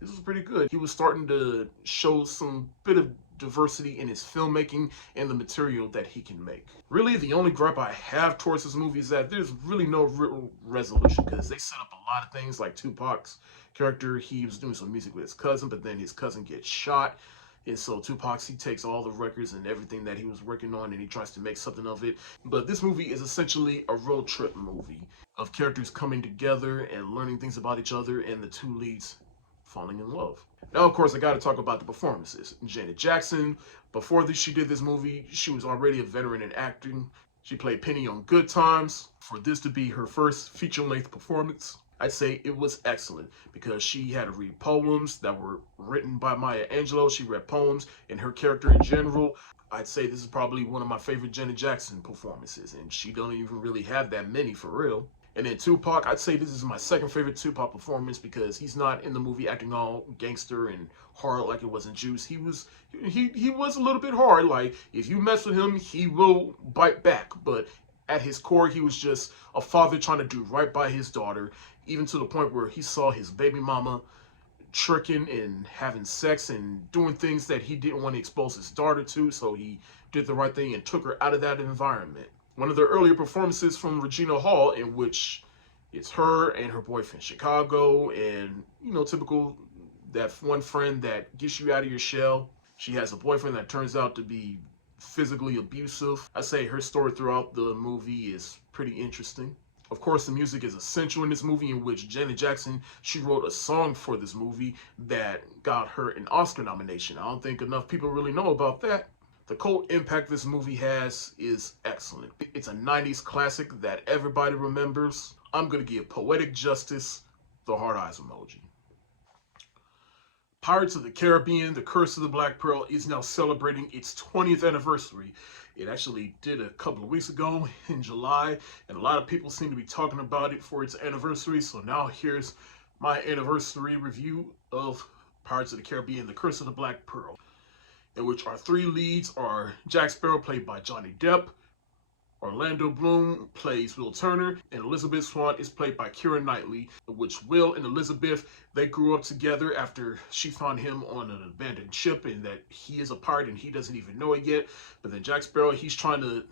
this was pretty good. He was starting to show some bit of diversity in his filmmaking and the material that he can make. Really, the only gripe I have towards this movie is that there's really no real resolution, because they set up a lot of things like Tupac's character. He was doing some music with his cousin, but then his cousin gets shot. And so Tupac, he takes all the records and everything that he was working on and he tries to make something of it. But this movie is essentially a road trip movie of characters coming together and learning things about each other and the two leads falling in love. Now, of course, I got to talk about the performances. Janet Jackson, before she did this movie, she was already a veteran in acting. She played Penny on Good Times. For this to be her first feature-length performance, I'd say it was excellent because she had to read poems that were written by Maya Angelou. She read poems, and her character in general, I'd say this is probably one of my favorite Janet Jackson performances, and she don't even really have that many for real. And then Tupac, I'd say this is my second favorite Tupac performance because he's not in the movie acting all gangster and hard like it was in Juice. He was a little bit hard. Like, if you mess with him, he will bite back. But at his core, he was just a father trying to do right by his daughter, even to the point where he saw his baby mama tricking and having sex and doing things that he didn't want to expose his daughter to, so he did the right thing and took her out of that environment. One of the earlier performances from Regina Hall, in which it's her and her boyfriend Chicago, and typical that one friend that gets you out of your shell. She has a boyfriend that turns out to be physically abusive. I say her story throughout the movie is pretty interesting. Of course, the music is essential in this movie, in which Janet Jackson, she wrote a song for this movie that got her an Oscar nomination. I don't think enough people really know about that. The cult impact this movie has is excellent. It's a 90s classic that everybody remembers. I'm going to give Poetic Justice the hard eyes emoji. Pirates of the Caribbean, The Curse of the Black Pearl is now celebrating its 20th anniversary. It actually did a couple of weeks ago in July, and a lot of people seem to be talking about it for its anniversary. So now here's my anniversary review of Pirates of the Caribbean, The Curse of the Black Pearl, in which our three leads are Jack Sparrow, played by Johnny Depp, Orlando Bloom plays Will Turner, and Elizabeth Swann is played by Keira Knightley, in which Will and Elizabeth, they grew up together after she found him on an abandoned ship, and that he is a pirate and he doesn't even know it yet. But then Jack Sparrow, he's trying to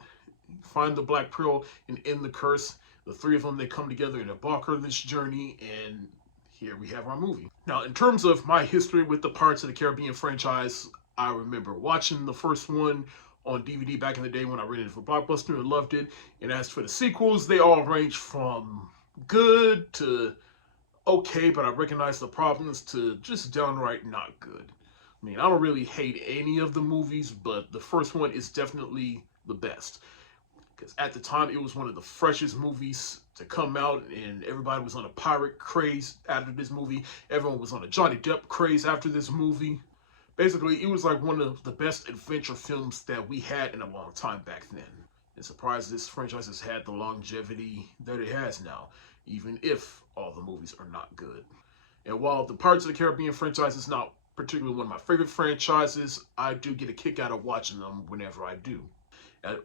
find the Black Pearl and end the curse. The three of them, they come together and embark on this journey, and here we have our movie. Now, in terms of my history with the Pirates of the Caribbean franchise, I remember watching the first one on DVD back in the day when I rented it for Blockbuster and loved it. And as for the sequels, they all range from good to okay, but I recognize the problems, to just downright not good. I mean, I don't really hate any of the movies, but the first one is definitely the best. Because at the time, it was one of the freshest movies to come out, and everybody was on a pirate craze after this movie. Everyone was on a Johnny Depp craze after this movie. Basically, it was like one of the best adventure films that we had in a long time back then. It's surprised this franchise has had the longevity that it has now, even if all the movies are not good. And while the Pirates of the Caribbean franchise is not particularly one of my favorite franchises, I do get a kick out of watching them whenever I do.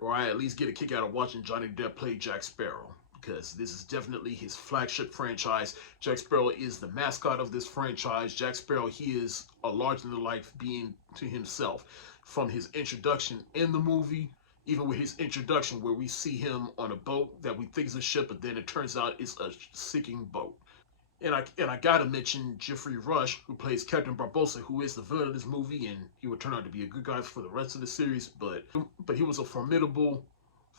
Or I at least get a kick out of watching Johnny Depp play Jack Sparrow, because this is definitely his flagship franchise. Jack Sparrow is the mascot of this franchise. Jack Sparrow, he is a larger-than-life being to himself. From his introduction in the movie, Even with his introduction, where we see him on a boat that we think is a ship, but then it turns out it's a sinking boat. And I gotta mention Jeffrey Rush, who plays Captain Barbossa, who is the villain of this movie, and he would turn out to be a good guy for the rest of the series. But he was a formidable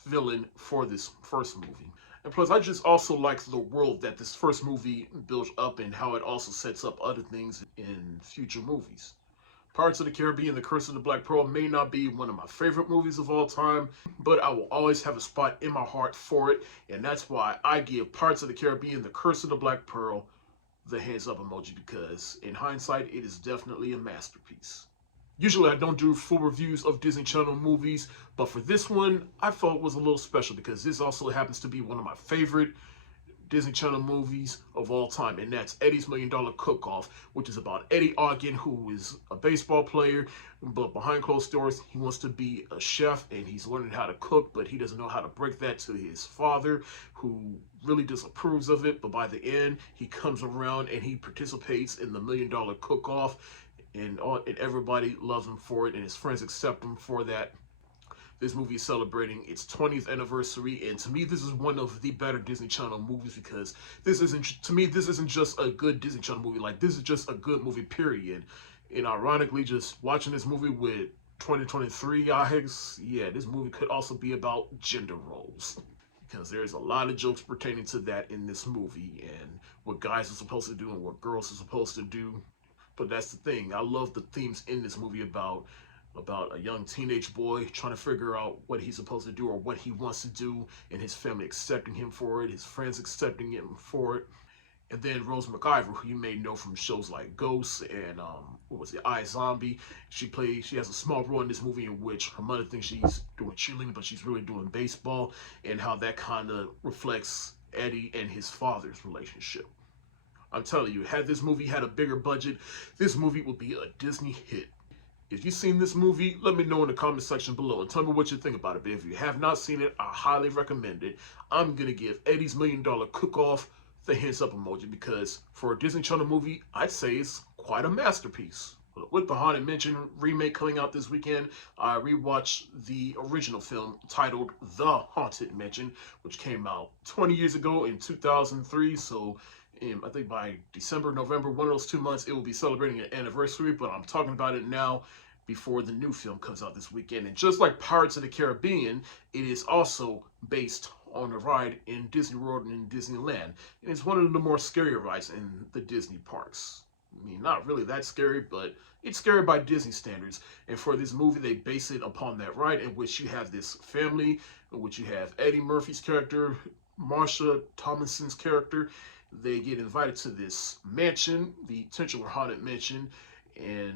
villain for this first movie. And plus, I just also like the world that this first movie built up and how it also sets up other things in future movies. Pirates of the Caribbean: The Curse of the Black Pearl may not be one of my favorite movies of all time, but I will always have a spot in my heart for it, and that's why I give Pirates of the Caribbean: The Curse of the Black Pearl the hands up emoji, because in hindsight, it is definitely a masterpiece. Usually I don't do full reviews of Disney Channel movies, but for this one, I felt it was a little special because this also happens to be one of my favorite Disney Channel movies of all time, and that's Eddie's $1 Million Cook-Off, which is about Eddie Ogden, who is a baseball player, but behind closed doors, he wants to be a chef, and he's learning how to cook, but he doesn't know how to break that to his father, who really disapproves of it. But by the end, he comes around and he participates in the $1 Million Cook-Off, and everybody loves him for it, and his friends accept him for that. This movie is celebrating its 20th anniversary, and to me, this is one of the better Disney Channel movies, because this isn't just a good Disney Channel movie. Like, this is just a good movie, period. And ironically, just watching this movie with 2023 eyes, yeah, this movie could also be about gender roles, because there's a lot of jokes pertaining to that in this movie, and what guys are supposed to do and what girls are supposed to do. But that's the thing. I love the themes in this movie about a young teenage boy trying to figure out what he's supposed to do or what he wants to do, and his family accepting him for it, his friends accepting him for it. And then Rose McIver, who you may know from shows like Ghosts and what was it, iZombie. She has a small role in this movie in which her mother thinks she's doing cheerleading, but she's really doing baseball, and how that kind of reflects Eddie and his father's relationship. I'm telling you, had this movie had a bigger budget, this movie would be a Disney hit. If you've seen this movie, let me know in the comment section below and tell me what you think about it. But if you have not seen it, I highly recommend it. I'm going to give Eddie's $1 Million Cook-Off the hands up emoji, because for a Disney Channel movie, I'd say it's quite a masterpiece. With the Haunted Mansion remake coming out this weekend, I rewatched the original film titled The Haunted Mansion, which came out 20 years ago in 2003. So I think by December, November, one of those 2 months, it will be celebrating an anniversary, but I'm talking about it now before the new film comes out this weekend. And just like Pirates of the Caribbean, it is also based on a ride in Disney World and in Disneyland. And it's one of the more scary rides in the Disney parks. I mean, not really that scary, but it's scary by Disney standards. And for this movie, they base it upon that ride, in which you have this family, in which you have Eddie Murphy's character, Marsha Thomason's character. They get invited to this mansion, the titular haunted mansion, and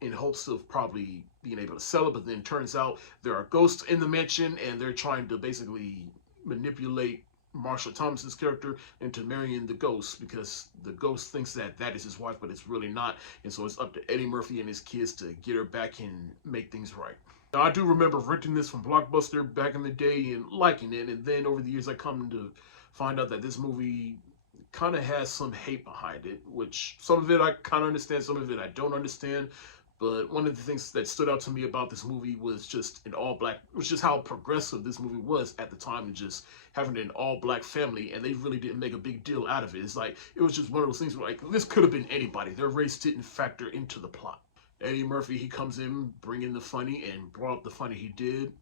in hopes of probably being able to sell it. But then it turns out there are ghosts in the mansion, and they're trying to basically manipulate Marsha Thomason's character into marrying the ghost, because the ghost thinks that that is his wife, but it's really not. And so it's up to Eddie Murphy and his kids to get her back and make things right. Now, I do remember renting this from Blockbuster back in the day and liking it, and then over the years I come to find out that this movie kind of has some hate behind it, which some of it I kind of understand, some of it I don't understand. But one of the things that stood out to me about this movie was just just how progressive this movie was at the time, and just having an all-black family, and they really didn't make a big deal out of it. It's like, it was just one of those things where, like, this could have been anybody. Their race didn't factor into the plot. Eddie Murphy, he comes in bringing the funny, and brought up the funny he did.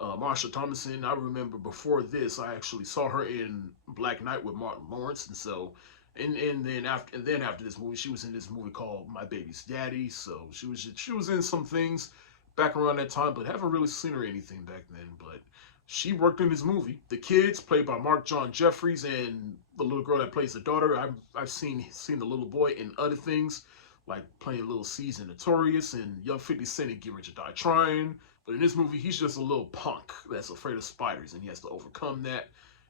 Marsha Thomason, I remember before this, I actually saw her in Black Knight with Martin Lawrence, and so, and then after this movie, she was in this movie called My Baby's Daddy. So she was in some things back around that time, but haven't really seen her anything back then. But she worked in this movie. The kids, played by Mark John Jeffries, and the little girl that plays the daughter, I've seen the little boy in other things, like playing Little C's in Notorious, and Young 50 Cent in Get Rich or Die Trying. But in this movie, he's just a little punk that's afraid of spiders, and he has to overcome that.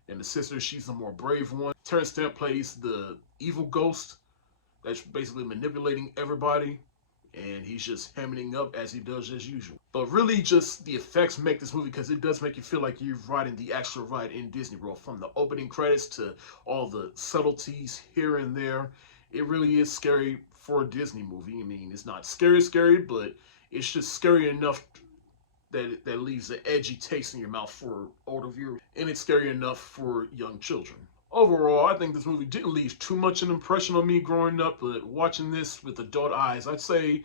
And the sister, she's the more brave one. Terrence Stamp plays the evil ghost that's basically manipulating everybody, and he's just hamming up as he does as usual. But really, just the effects make this movie, because it does make you feel like you're riding the actual ride in Disney World, from the opening credits to all the subtleties here and there. It really is scary for a Disney movie. I mean, it's not scary, but it's just scary enough that leaves an edgy taste in your mouth for older viewers, and it's scary enough for young children. Overall, I think this movie didn't leave too much an impression on me growing up, but watching this with adult eyes, I'd say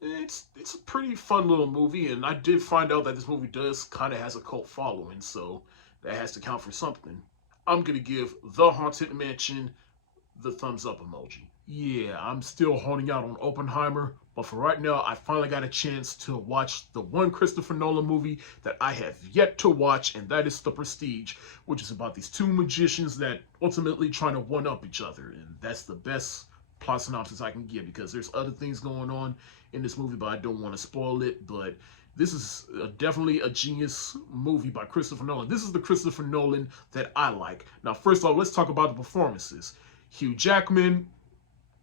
it's a pretty fun little movie, and I did find out that this movie does kind of has a cult following, so that has to count for something. I'm gonna give The Haunted Mansion the thumbs up emoji. Yeah, I'm still holding out on Oppenheimer, but for right now, I finally got a chance to watch the one Christopher Nolan movie that I have yet to watch, and that is The Prestige, which is about these two magicians that ultimately trying to one-up each other, and that's the best plot synopsis I can give because there's other things going on in this movie, but I don't want to spoil it. But this is definitely a genius movie by Christopher Nolan. This is the Christopher Nolan that I like. Now, first off, let's talk about the performances. Hugh Jackman,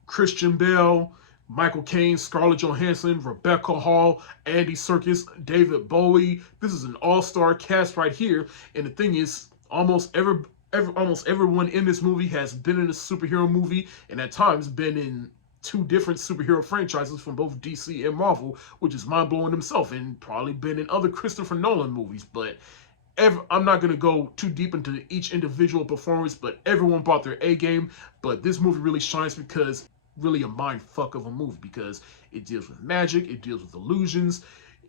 Christian Bale, Michael Caine, Scarlett Johansson, Rebecca Hall, Andy Serkis, David Bowie. This is an all-star cast right here. And the thing is, almost everyone in this movie has been in a superhero movie, and at times been in two different superhero franchises from both DC and Marvel, which is mind-blowing himself, and probably been in other Christopher Nolan movies. But I'm not going to go too deep into each individual performance, but everyone brought their A game. But this movie really shines because really a mind fuck of a movie, because it deals with magic, it deals with illusions.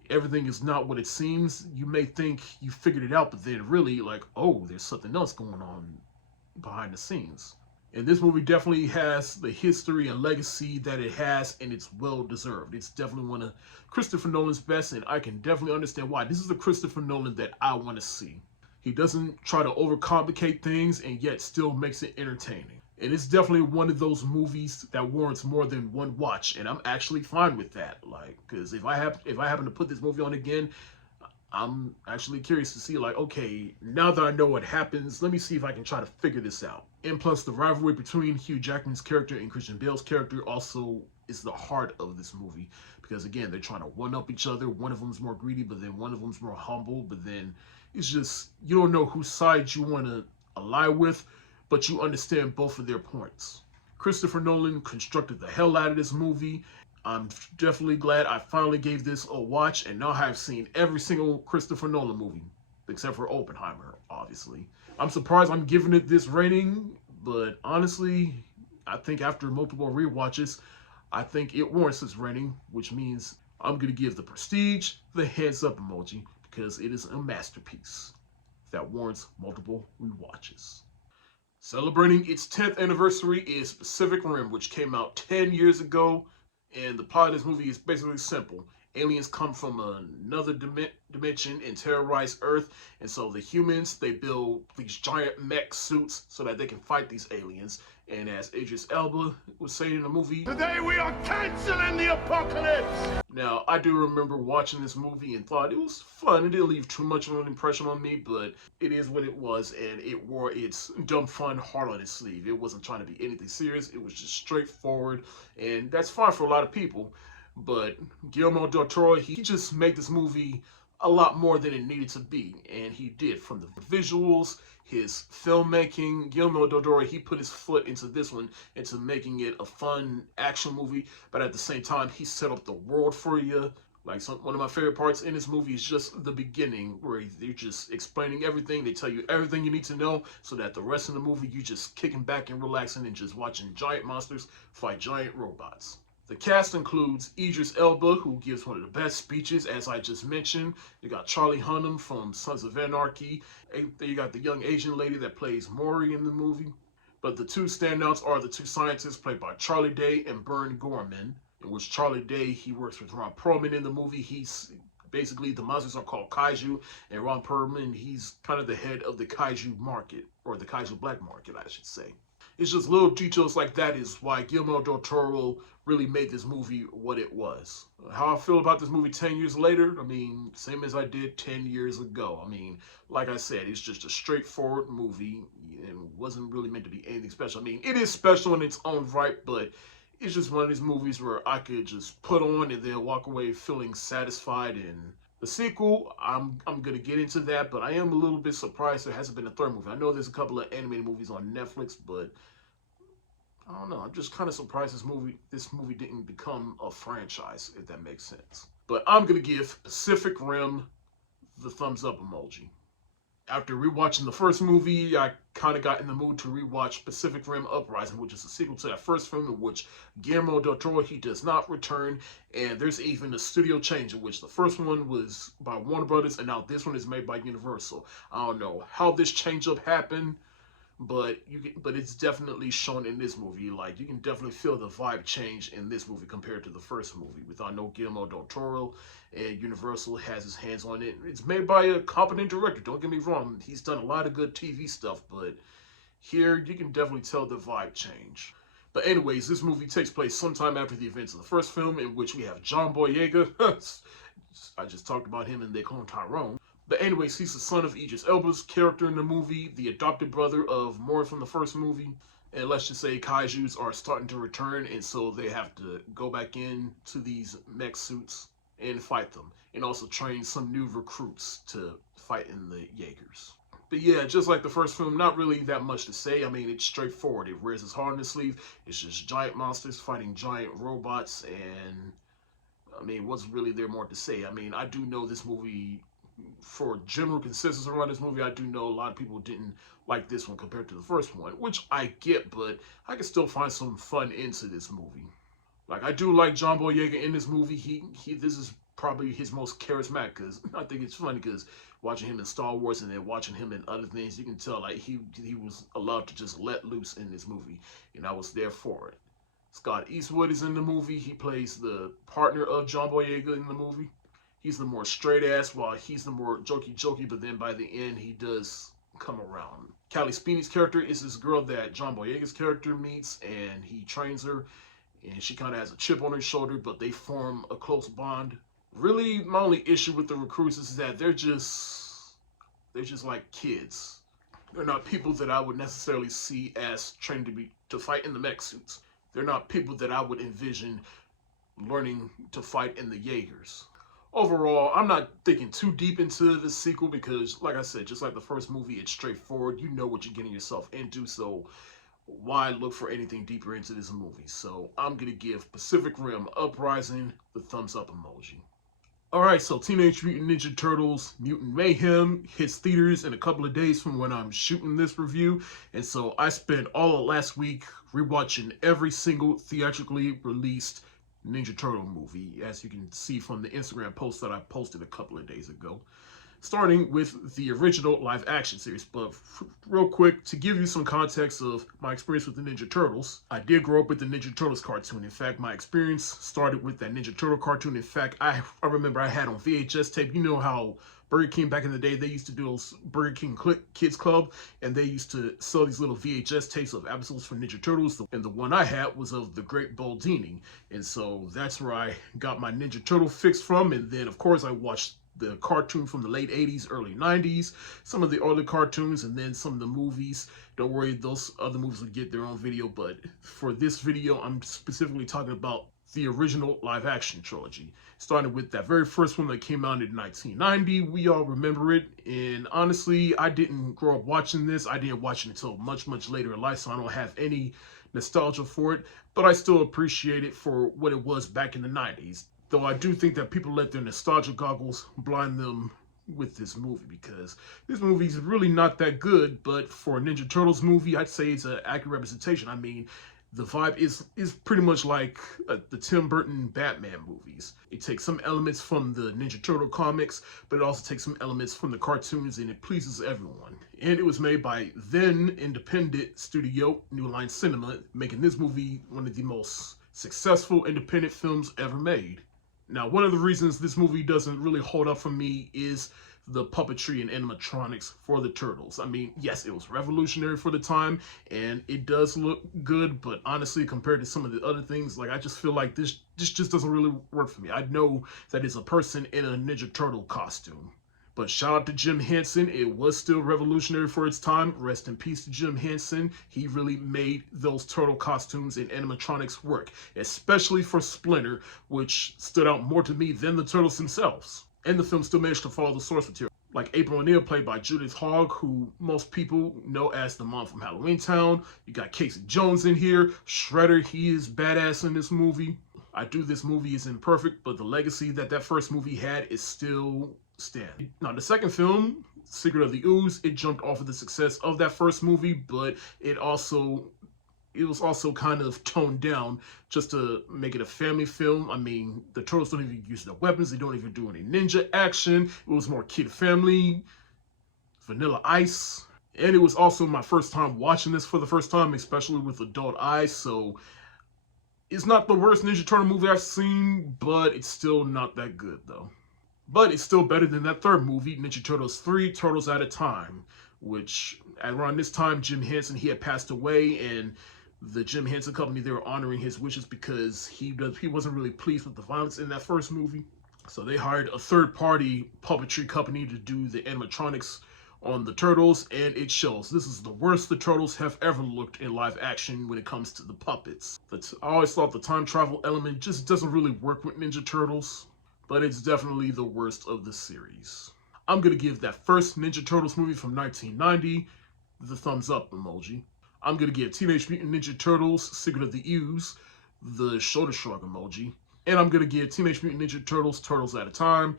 Everything is not what it seems. You may think you figured it out, but then really like, oh, there's something else going on behind the scenes. And this movie definitely has the history and legacy that it has, and it's well deserved. It's definitely one of Christopher Nolan's best, and I can definitely understand why. This is the Christopher Nolan that I want to see. He doesn't try to overcomplicate things, and yet still makes it entertaining. And it's definitely one of those movies that warrants more than one watch, and I'm actually fine with that. Like, because if I happen to put this movie on again, I'm actually curious to see, like, okay, now that I know what happens, let me see if I can try to figure this out. And plus, the rivalry between Hugh Jackman's character and Christian Bale's character also is the heart of this movie. Because, again, they're trying to one-up each other. One of them's more greedy, but then one of them's more humble. But then it's just, you don't know whose side you want to ally with, but you understand both of their points. Christopher Nolan constructed the hell out of this movie. I'm definitely glad I finally gave this a watch, and now I've seen every single Christopher Nolan movie, except for Oppenheimer, obviously. I'm surprised I'm giving it this rating, but honestly, I think after multiple rewatches, I think it warrants this rating, which means I'm going to give The Prestige the hands up emoji, because it is a masterpiece that warrants multiple rewatches. Celebrating its 10th anniversary is Pacific Rim, which came out 10 years ago. And the plot of this movie is basically simple. Aliens come from another dimension and terrorize Earth. And so the humans, they build these giant mech suits so that they can fight these aliens. And as Idris Elba was saying in the movie, today we are canceling the apocalypse! Now, I do remember watching this movie and thought it was fun. It didn't leave too much of an impression on me, but it is what it was, and it wore its dumb fun heart on its sleeve. It wasn't trying to be anything serious. It was just straightforward, and that's fine for a lot of people. But Guillermo del Toro, he just made this movie a lot more than it needed to be, and he did. From the visuals, his filmmaking, Guillermo del Toro, he put his foot into this one, into making it a fun action movie, but at the same time, he set up the world for you. Like, one of my favorite parts in this movie is just the beginning, where they're just explaining everything. They tell you everything you need to know, so that the rest of the movie, you just kicking back and relaxing and just watching giant monsters fight giant robots. The cast includes Idris Elba, who gives one of the best speeches, as I just mentioned. You got Charlie Hunnam from Sons of Anarchy. You got the young Asian lady that plays Maury in the movie. But the two standouts are the two scientists played by Charlie Day and Bern Gorman, in which Charlie Day, he works with Ron Perlman in the movie. He's basically, the monsters are called kaiju, and Ron Perlman, he's kind of the head of the kaiju market, or the kaiju black market, I should say. It's just little details like that is why Guillermo del Toro really made this movie what it was. How I feel about this movie 10 years later, I mean, same as I did 10 years ago. I mean, like I said, it's just a straightforward movie and wasn't really meant to be anything special. I mean, it is special in its own right, but it's just one of these movies where I could just put on and then walk away feeling satisfied. And the sequel, I'm going to get into that, but I am a little bit surprised there hasn't been a third movie. I know there's a couple of animated movies on Netflix, but I don't know. I'm just kind of surprised this movie didn't become a franchise, if that makes sense. But I'm going to give Pacific Rim the thumbs up emoji. After rewatching the first movie, I kind of got in the mood to rewatch Pacific Rim Uprising, which is a sequel to that first film in which Guillermo del Toro, he does not return, and there's even a studio change in which the first one was by Warner Brothers, and now this one is made by Universal. I don't know how this change up happened, but it's definitely shown in this movie. Like, you can definitely feel the vibe change in this movie compared to the first movie. With I know Guillermo del Toro, and Universal has his hands on it. It's made by a competent director, don't get me wrong. He's done a lot of good TV stuff, but here you can definitely tell the vibe change. But anyways, this movie takes place sometime after the events of the first film, in which we have John Boyega. I just talked about him in They Clone Tyrone. But anyways, he's the son of Idris Elba's character in the movie, the adopted brother of Mora from the first movie. And let's just say kaijus are starting to return, and so they have to go back in to these mech suits and fight them. And also train some new recruits to fight in the Jaegers. But yeah, just like the first film, not really that much to say. I mean, it's straightforward. It wears his heart on his sleeve. It's just giant monsters fighting giant robots, and I mean, what's really there more to say? I mean, I do know this movie, for general consensus around this movie, I do know a lot of people didn't like this one compared to the first one, which I get, but I can still find some fun into this movie. Like, I do like John Boyega in this movie. This is probably his most charismatic, because I think it's funny because watching him in Star Wars and then watching him in other things, you can tell like he was allowed to just let loose in this movie, and I was there for it. Scott Eastwood is in the movie. He plays the partner of John Boyega in the movie. He's the more straight ass, while he's the more jokey, but then by the end, he does come around. Callie Speeney's character is this girl that John Boyega's character meets, and he trains her, and she kind of has a chip on her shoulder, but they form a close bond. Really, my only issue with the recruits is that they're just like kids. They're not people that I would necessarily see as trained to fight in the mech suits. They're not people that I would envision learning to fight in the Jaegers. Overall, I'm not thinking too deep into the sequel because, like I said, just like the first movie, it's straightforward. You know what you're getting yourself into, so why look for anything deeper into this movie? So I'm going to give Pacific Rim Uprising the thumbs up emoji. Alright, so Teenage Mutant Ninja Turtles Mutant Mayhem hits theaters in a couple of days from when I'm shooting this review. And so I spent all of last week rewatching every single theatrically released Ninja Turtle movie, as you can see from the Instagram post that I posted a couple of days ago. Starting with the original live action series. But real quick, to give you some context of my experience with the Ninja Turtles, I did grow up with the Ninja Turtles cartoon. In fact, my experience started with that Ninja Turtle cartoon. In fact, I remember I had on VHS tape, you know how Burger King back in the day, they used to do those Burger King Kids Club, and they used to sell these little VHS tapes of episodes from Ninja Turtles, and the one I had was of The Great Boldini, and so that's where I got my Ninja Turtle fix from. And then, of course, I watched the cartoon from the late 80s, early 90s, some of the early cartoons, and then some of the movies. Don't worry, those other movies will get their own video, but for this video, I'm specifically talking about the original live-action trilogy. Started with that very first one that came out in 1990. We all remember it, and honestly, I didn't grow up watching this. I didn't watch it until much, much later in life, so I don't have any nostalgia for it, but I still appreciate it for what it was back in the 90s. Though I do think that people let their nostalgia goggles blind them with this movie, because this movie is really not that good, but for a Ninja Turtles movie, I'd say it's an accurate representation. I mean, the vibe is pretty much like the Tim Burton Batman movies. It takes some elements from the Ninja Turtle comics, but it also takes some elements from the cartoons, and it pleases everyone. And it was made by then independent studio New Line Cinema, making this movie one of the most successful independent films ever made. Now, one of the reasons this movie doesn't really hold up for me is the puppetry and animatronics for the Turtles. I mean, yes, it was revolutionary for the time, and it does look good, but honestly, compared to some of the other things, like, I just feel like this just doesn't really work for me. I know that it's a person in a Ninja Turtle costume. But shout out to Jim Henson. It was still revolutionary for its time. Rest in peace to Jim Henson. He really made those turtle costumes and animatronics work, especially for Splinter, which stood out more to me than the Turtles themselves. And the film still managed to follow the source material. Like April O'Neil, played by Judith Hogg, who most people know as the mom from Halloween Town. You got Casey Jones in here. Shredder, he is badass in this movie. This movie is imperfect, but the legacy that first movie had is still stand. Now, the second film, Secret of the Ooze, it jumped off of the success of that first movie, but it was also kind of toned down just to make it a family film. I mean, the Turtles don't even use their weapons. They don't even do any ninja action. It was more kid-friendly, Vanilla Ice. And it was also my first time watching this for the first time, especially with adult eyes. So it's not the worst Ninja Turtle movie I've seen, but it's still not that good, though. But it's still better than that third movie, Ninja Turtles 3, Turtles at a Time, which around this time, Jim Henson, he had passed away, and the Jim Henson Company, they were honoring his wishes because he wasn't really pleased with the violence in that first movie. So they hired a third-party puppetry company to do the animatronics on the Turtles, and it shows. This is the worst the Turtles have ever looked in live action when it comes to the puppets. I always thought the time travel element just doesn't really work with Ninja Turtles, but it's definitely the worst of the series. I'm gonna give that first Ninja Turtles movie from 1990 the thumbs up emoji. I'm gonna give Teenage Mutant Ninja Turtles Secret of the Ooze the shoulder shrug emoji. And I'm gonna give Teenage Mutant Ninja Turtles Turtles at a Time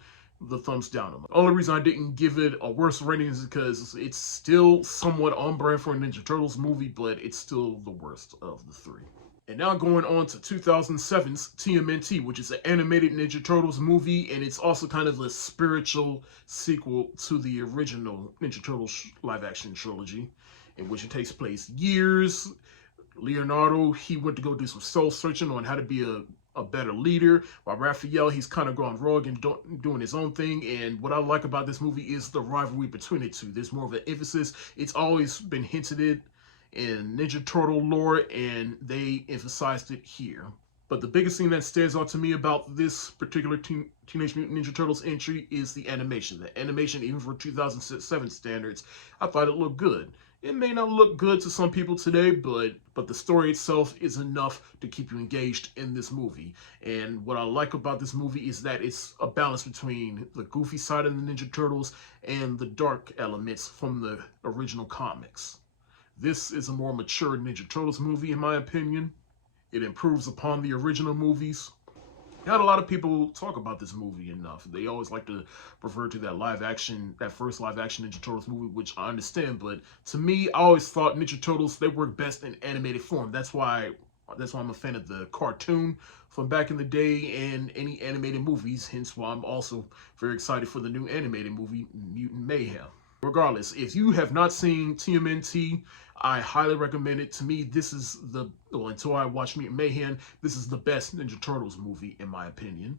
the thumbs down emoji. The only reason I didn't give it a worse rating is because it's still somewhat on brand for a Ninja Turtles movie, but it's still the worst of the three. And now going on to 2007's TMNT, which is an animated Ninja Turtles movie, and it's also kind of a spiritual sequel to the original Ninja Turtles live-action trilogy, in which it takes place years. Leonardo, he went to go do some soul searching on how to be a better leader, while Raphael, he's kind of gone rogue and doing his own thing. And what I like about this movie is the rivalry between the two. There's more of an emphasis. It's always been hinted at in Ninja Turtle lore, and they emphasized it here. But the biggest thing that stands out to me about this particular Teenage Mutant Ninja Turtles entry is the animation. The animation, even for 2007 standards, I thought it looked good. It may not look good to some people today, but the story itself is enough to keep you engaged in this movie. And what I like about this movie is that it's a balance between the goofy side of the Ninja Turtles and the dark elements from the original comics. This is a more mature Ninja Turtles movie, in my opinion. It improves upon the original movies. Not a lot of people talk about this movie enough. They always like to refer to that first live action Ninja Turtles movie, which I understand, but to me, I always thought Ninja Turtles, they work best in animated form. That's why I'm a fan of the cartoon from back in the day and any animated movies, hence why I'm also very excited for the new animated movie, Mutant Mayhem. Regardless, if you have not seen TMNT, I highly recommend it. To me, this is until I watch Mutant Mayhem, this is the best Ninja Turtles movie, in my opinion.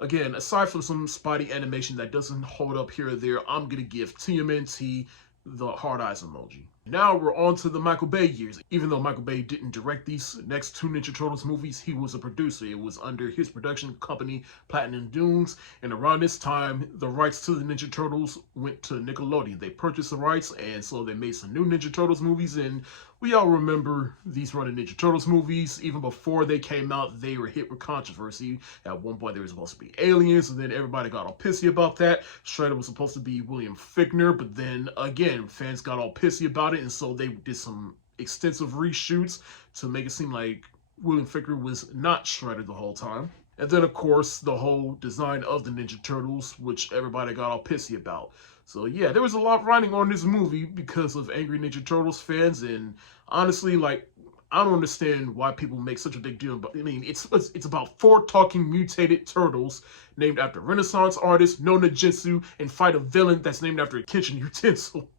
Again, aside from some spotty animation that doesn't hold up here or there, I'm going to give TMNT the hard eyes emoji. Now we're on to the Michael Bay years. Even though Michael Bay didn't direct these next two Ninja Turtles movies, he was a producer. It was under his production company, Platinum Dunes, and around this time, the rights to the Ninja Turtles went to Nickelodeon. They purchased the rights, and so they made some new Ninja Turtles movies, and we all remember these running Ninja Turtles movies. Even before they came out, they were hit with controversy. At one point, they were supposed to be aliens, and then everybody got all pissy about that. Shredder was supposed to be William Fichtner, but then, again, fans got all pissy about it, and so they did some extensive reshoots to make it seem like William Fichtner was not Shredder the whole time. And then, of course, the whole design of the Ninja Turtles, which everybody got all pissy about. So, yeah, there was a lot riding on this movie because of angry Ninja Turtles fans, and honestly, like, I don't understand why people make such a big deal. But I mean, it's about 4 talking mutated turtles named after Renaissance artist Nona Jinsu and fight a villain that's named after a kitchen utensil.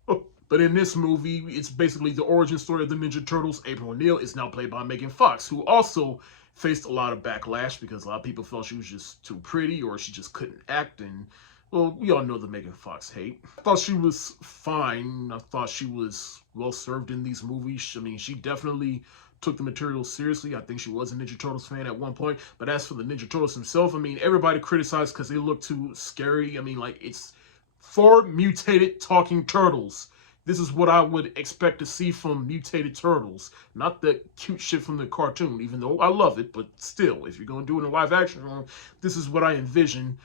But in this movie, it's basically the origin story of the Ninja Turtles. April O'Neil is now played by Megan Fox, who also faced a lot of backlash because a lot of people felt she was just too pretty or she just couldn't act. And, well, we all know the Megan Fox hate. I thought she was fine. I thought she was well served in these movies. I mean, she definitely took the material seriously. I think she was a Ninja Turtles fan at one point. But as for the Ninja Turtles themselves, I mean, everybody criticized because they look too scary. I mean, like, it's 4 mutated talking turtles. This is what I would expect to see from mutated turtles. Not the cute shit from the cartoon, even though I love it. But still, if you're going to do it in a live action film, this is what I envision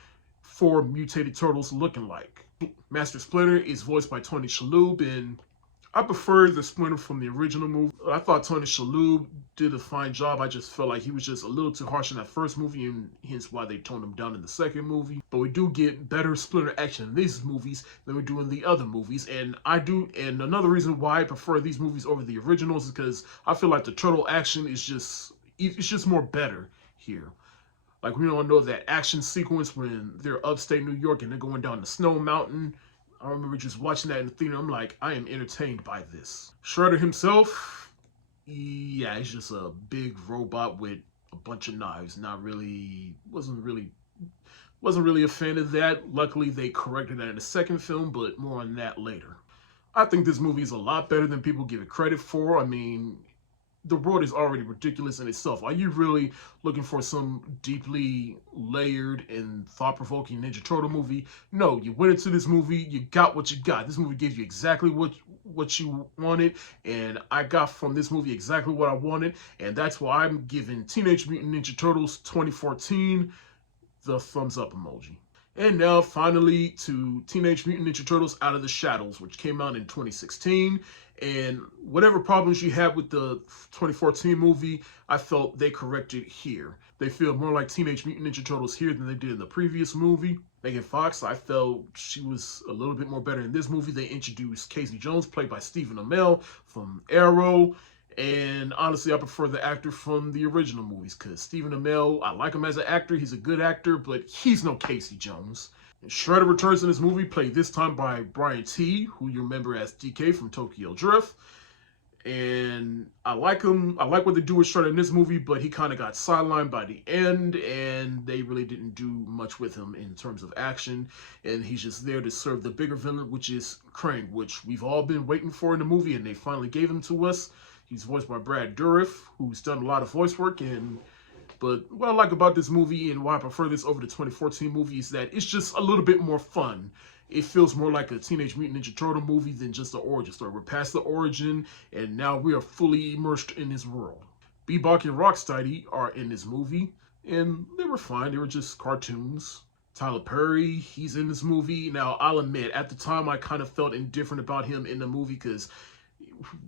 4 mutated turtles looking like. Master Splinter is voiced by Tony Shalhoub, and I prefer the Splinter from the original movie. I thought Tony Shalhoub did a fine job. I just felt like he was just a little too harsh in that first movie, and hence why they toned him down in the second movie. But we do get better Splinter action in these movies than we do in the other movies, and another reason why I prefer these movies over the originals is because I feel like the turtle action is just more better here. Like, we don't know that action sequence when they're upstate New York and they're going down the snow mountain. I remember just watching that in the theater. I'm like, I am entertained by this. Shredder himself, yeah, he's just a big robot with a bunch of knives. Wasn't really a fan of that. Luckily, they corrected that in the second film, but more on that later. I think this movie is a lot better than people give it credit for. I mean, the world is already ridiculous in itself. Are you really looking for some deeply layered and thought-provoking Ninja Turtle movie? No, you went into this movie, you got what you got. This movie gave you exactly what you wanted, and I got from this movie exactly what I wanted, and that's why I'm giving Teenage Mutant Ninja Turtles 2014 the thumbs up emoji. And now, finally, to Teenage Mutant Ninja Turtles Out of the Shadows, which came out in 2016. And whatever problems you had with the 2014 movie, I felt they corrected here. They feel more like Teenage Mutant Ninja Turtles here than they did in the previous movie. Megan Fox, I felt she was a little bit more better in this movie. They introduced Casey Jones, played by Stephen Amell from Arrow. And honestly, I prefer the actor from the original movies because Stephen Amell, I like him as an actor. He's a good actor, but he's no Casey Jones. And Shredder returns in this movie, played this time by Brian T., who you remember as DK from Tokyo Drift. And I like him. I like what they do with Shredder in this movie, but he kind of got sidelined by the end, and they really didn't do much with him in terms of action. And he's just there to serve the bigger villain, which is Krang, which we've all been waiting for in the movie, and they finally gave him to us. He's voiced by Brad Dourif, who's done a lot of voice work. But what I like about this movie and why I prefer this over the 2014 movie is that it's just a little bit more fun. It feels more like a Teenage Mutant Ninja Turtle movie than just an origin story. We're past the origin, and now we are fully immersed in this world. Bebop and Rocksteady are in this movie, and they were fine. They were just cartoons. Tyler Perry, he's in this movie. Now, I'll admit, at the time, I kind of felt indifferent about him in the movie because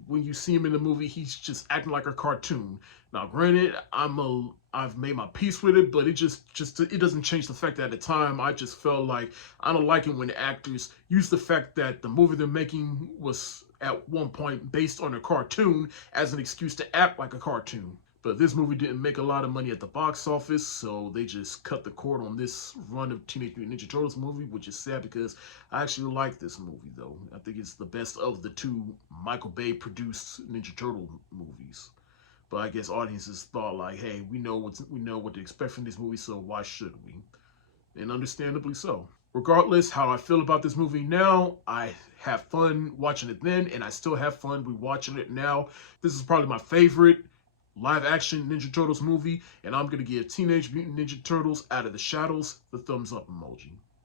when you see him in the movie, he's just acting like a cartoon. Now, granted, I've made my peace with it, but it it doesn't change the fact that at the time, I just felt like I don't like it when actors use the fact that the movie they're making was at one point based on a cartoon as an excuse to act like a cartoon. But this movie didn't make a lot of money at the box office, so they just cut the cord on this run of Teenage Mutant Ninja Turtles movie, which is sad because I actually like this movie, though. I think it's the best of the two Michael Bay-produced Ninja Turtle movies. But I guess audiences thought, like, hey, we know what to expect from this movie, so why should we? And understandably so. Regardless how I feel about this movie now, I have fun watching it then, and I still have fun rewatching it now. This is probably my favorite live-action Ninja Turtles movie, and I'm going to give Teenage Mutant Ninja Turtles Out of the Shadows the thumbs up emoji.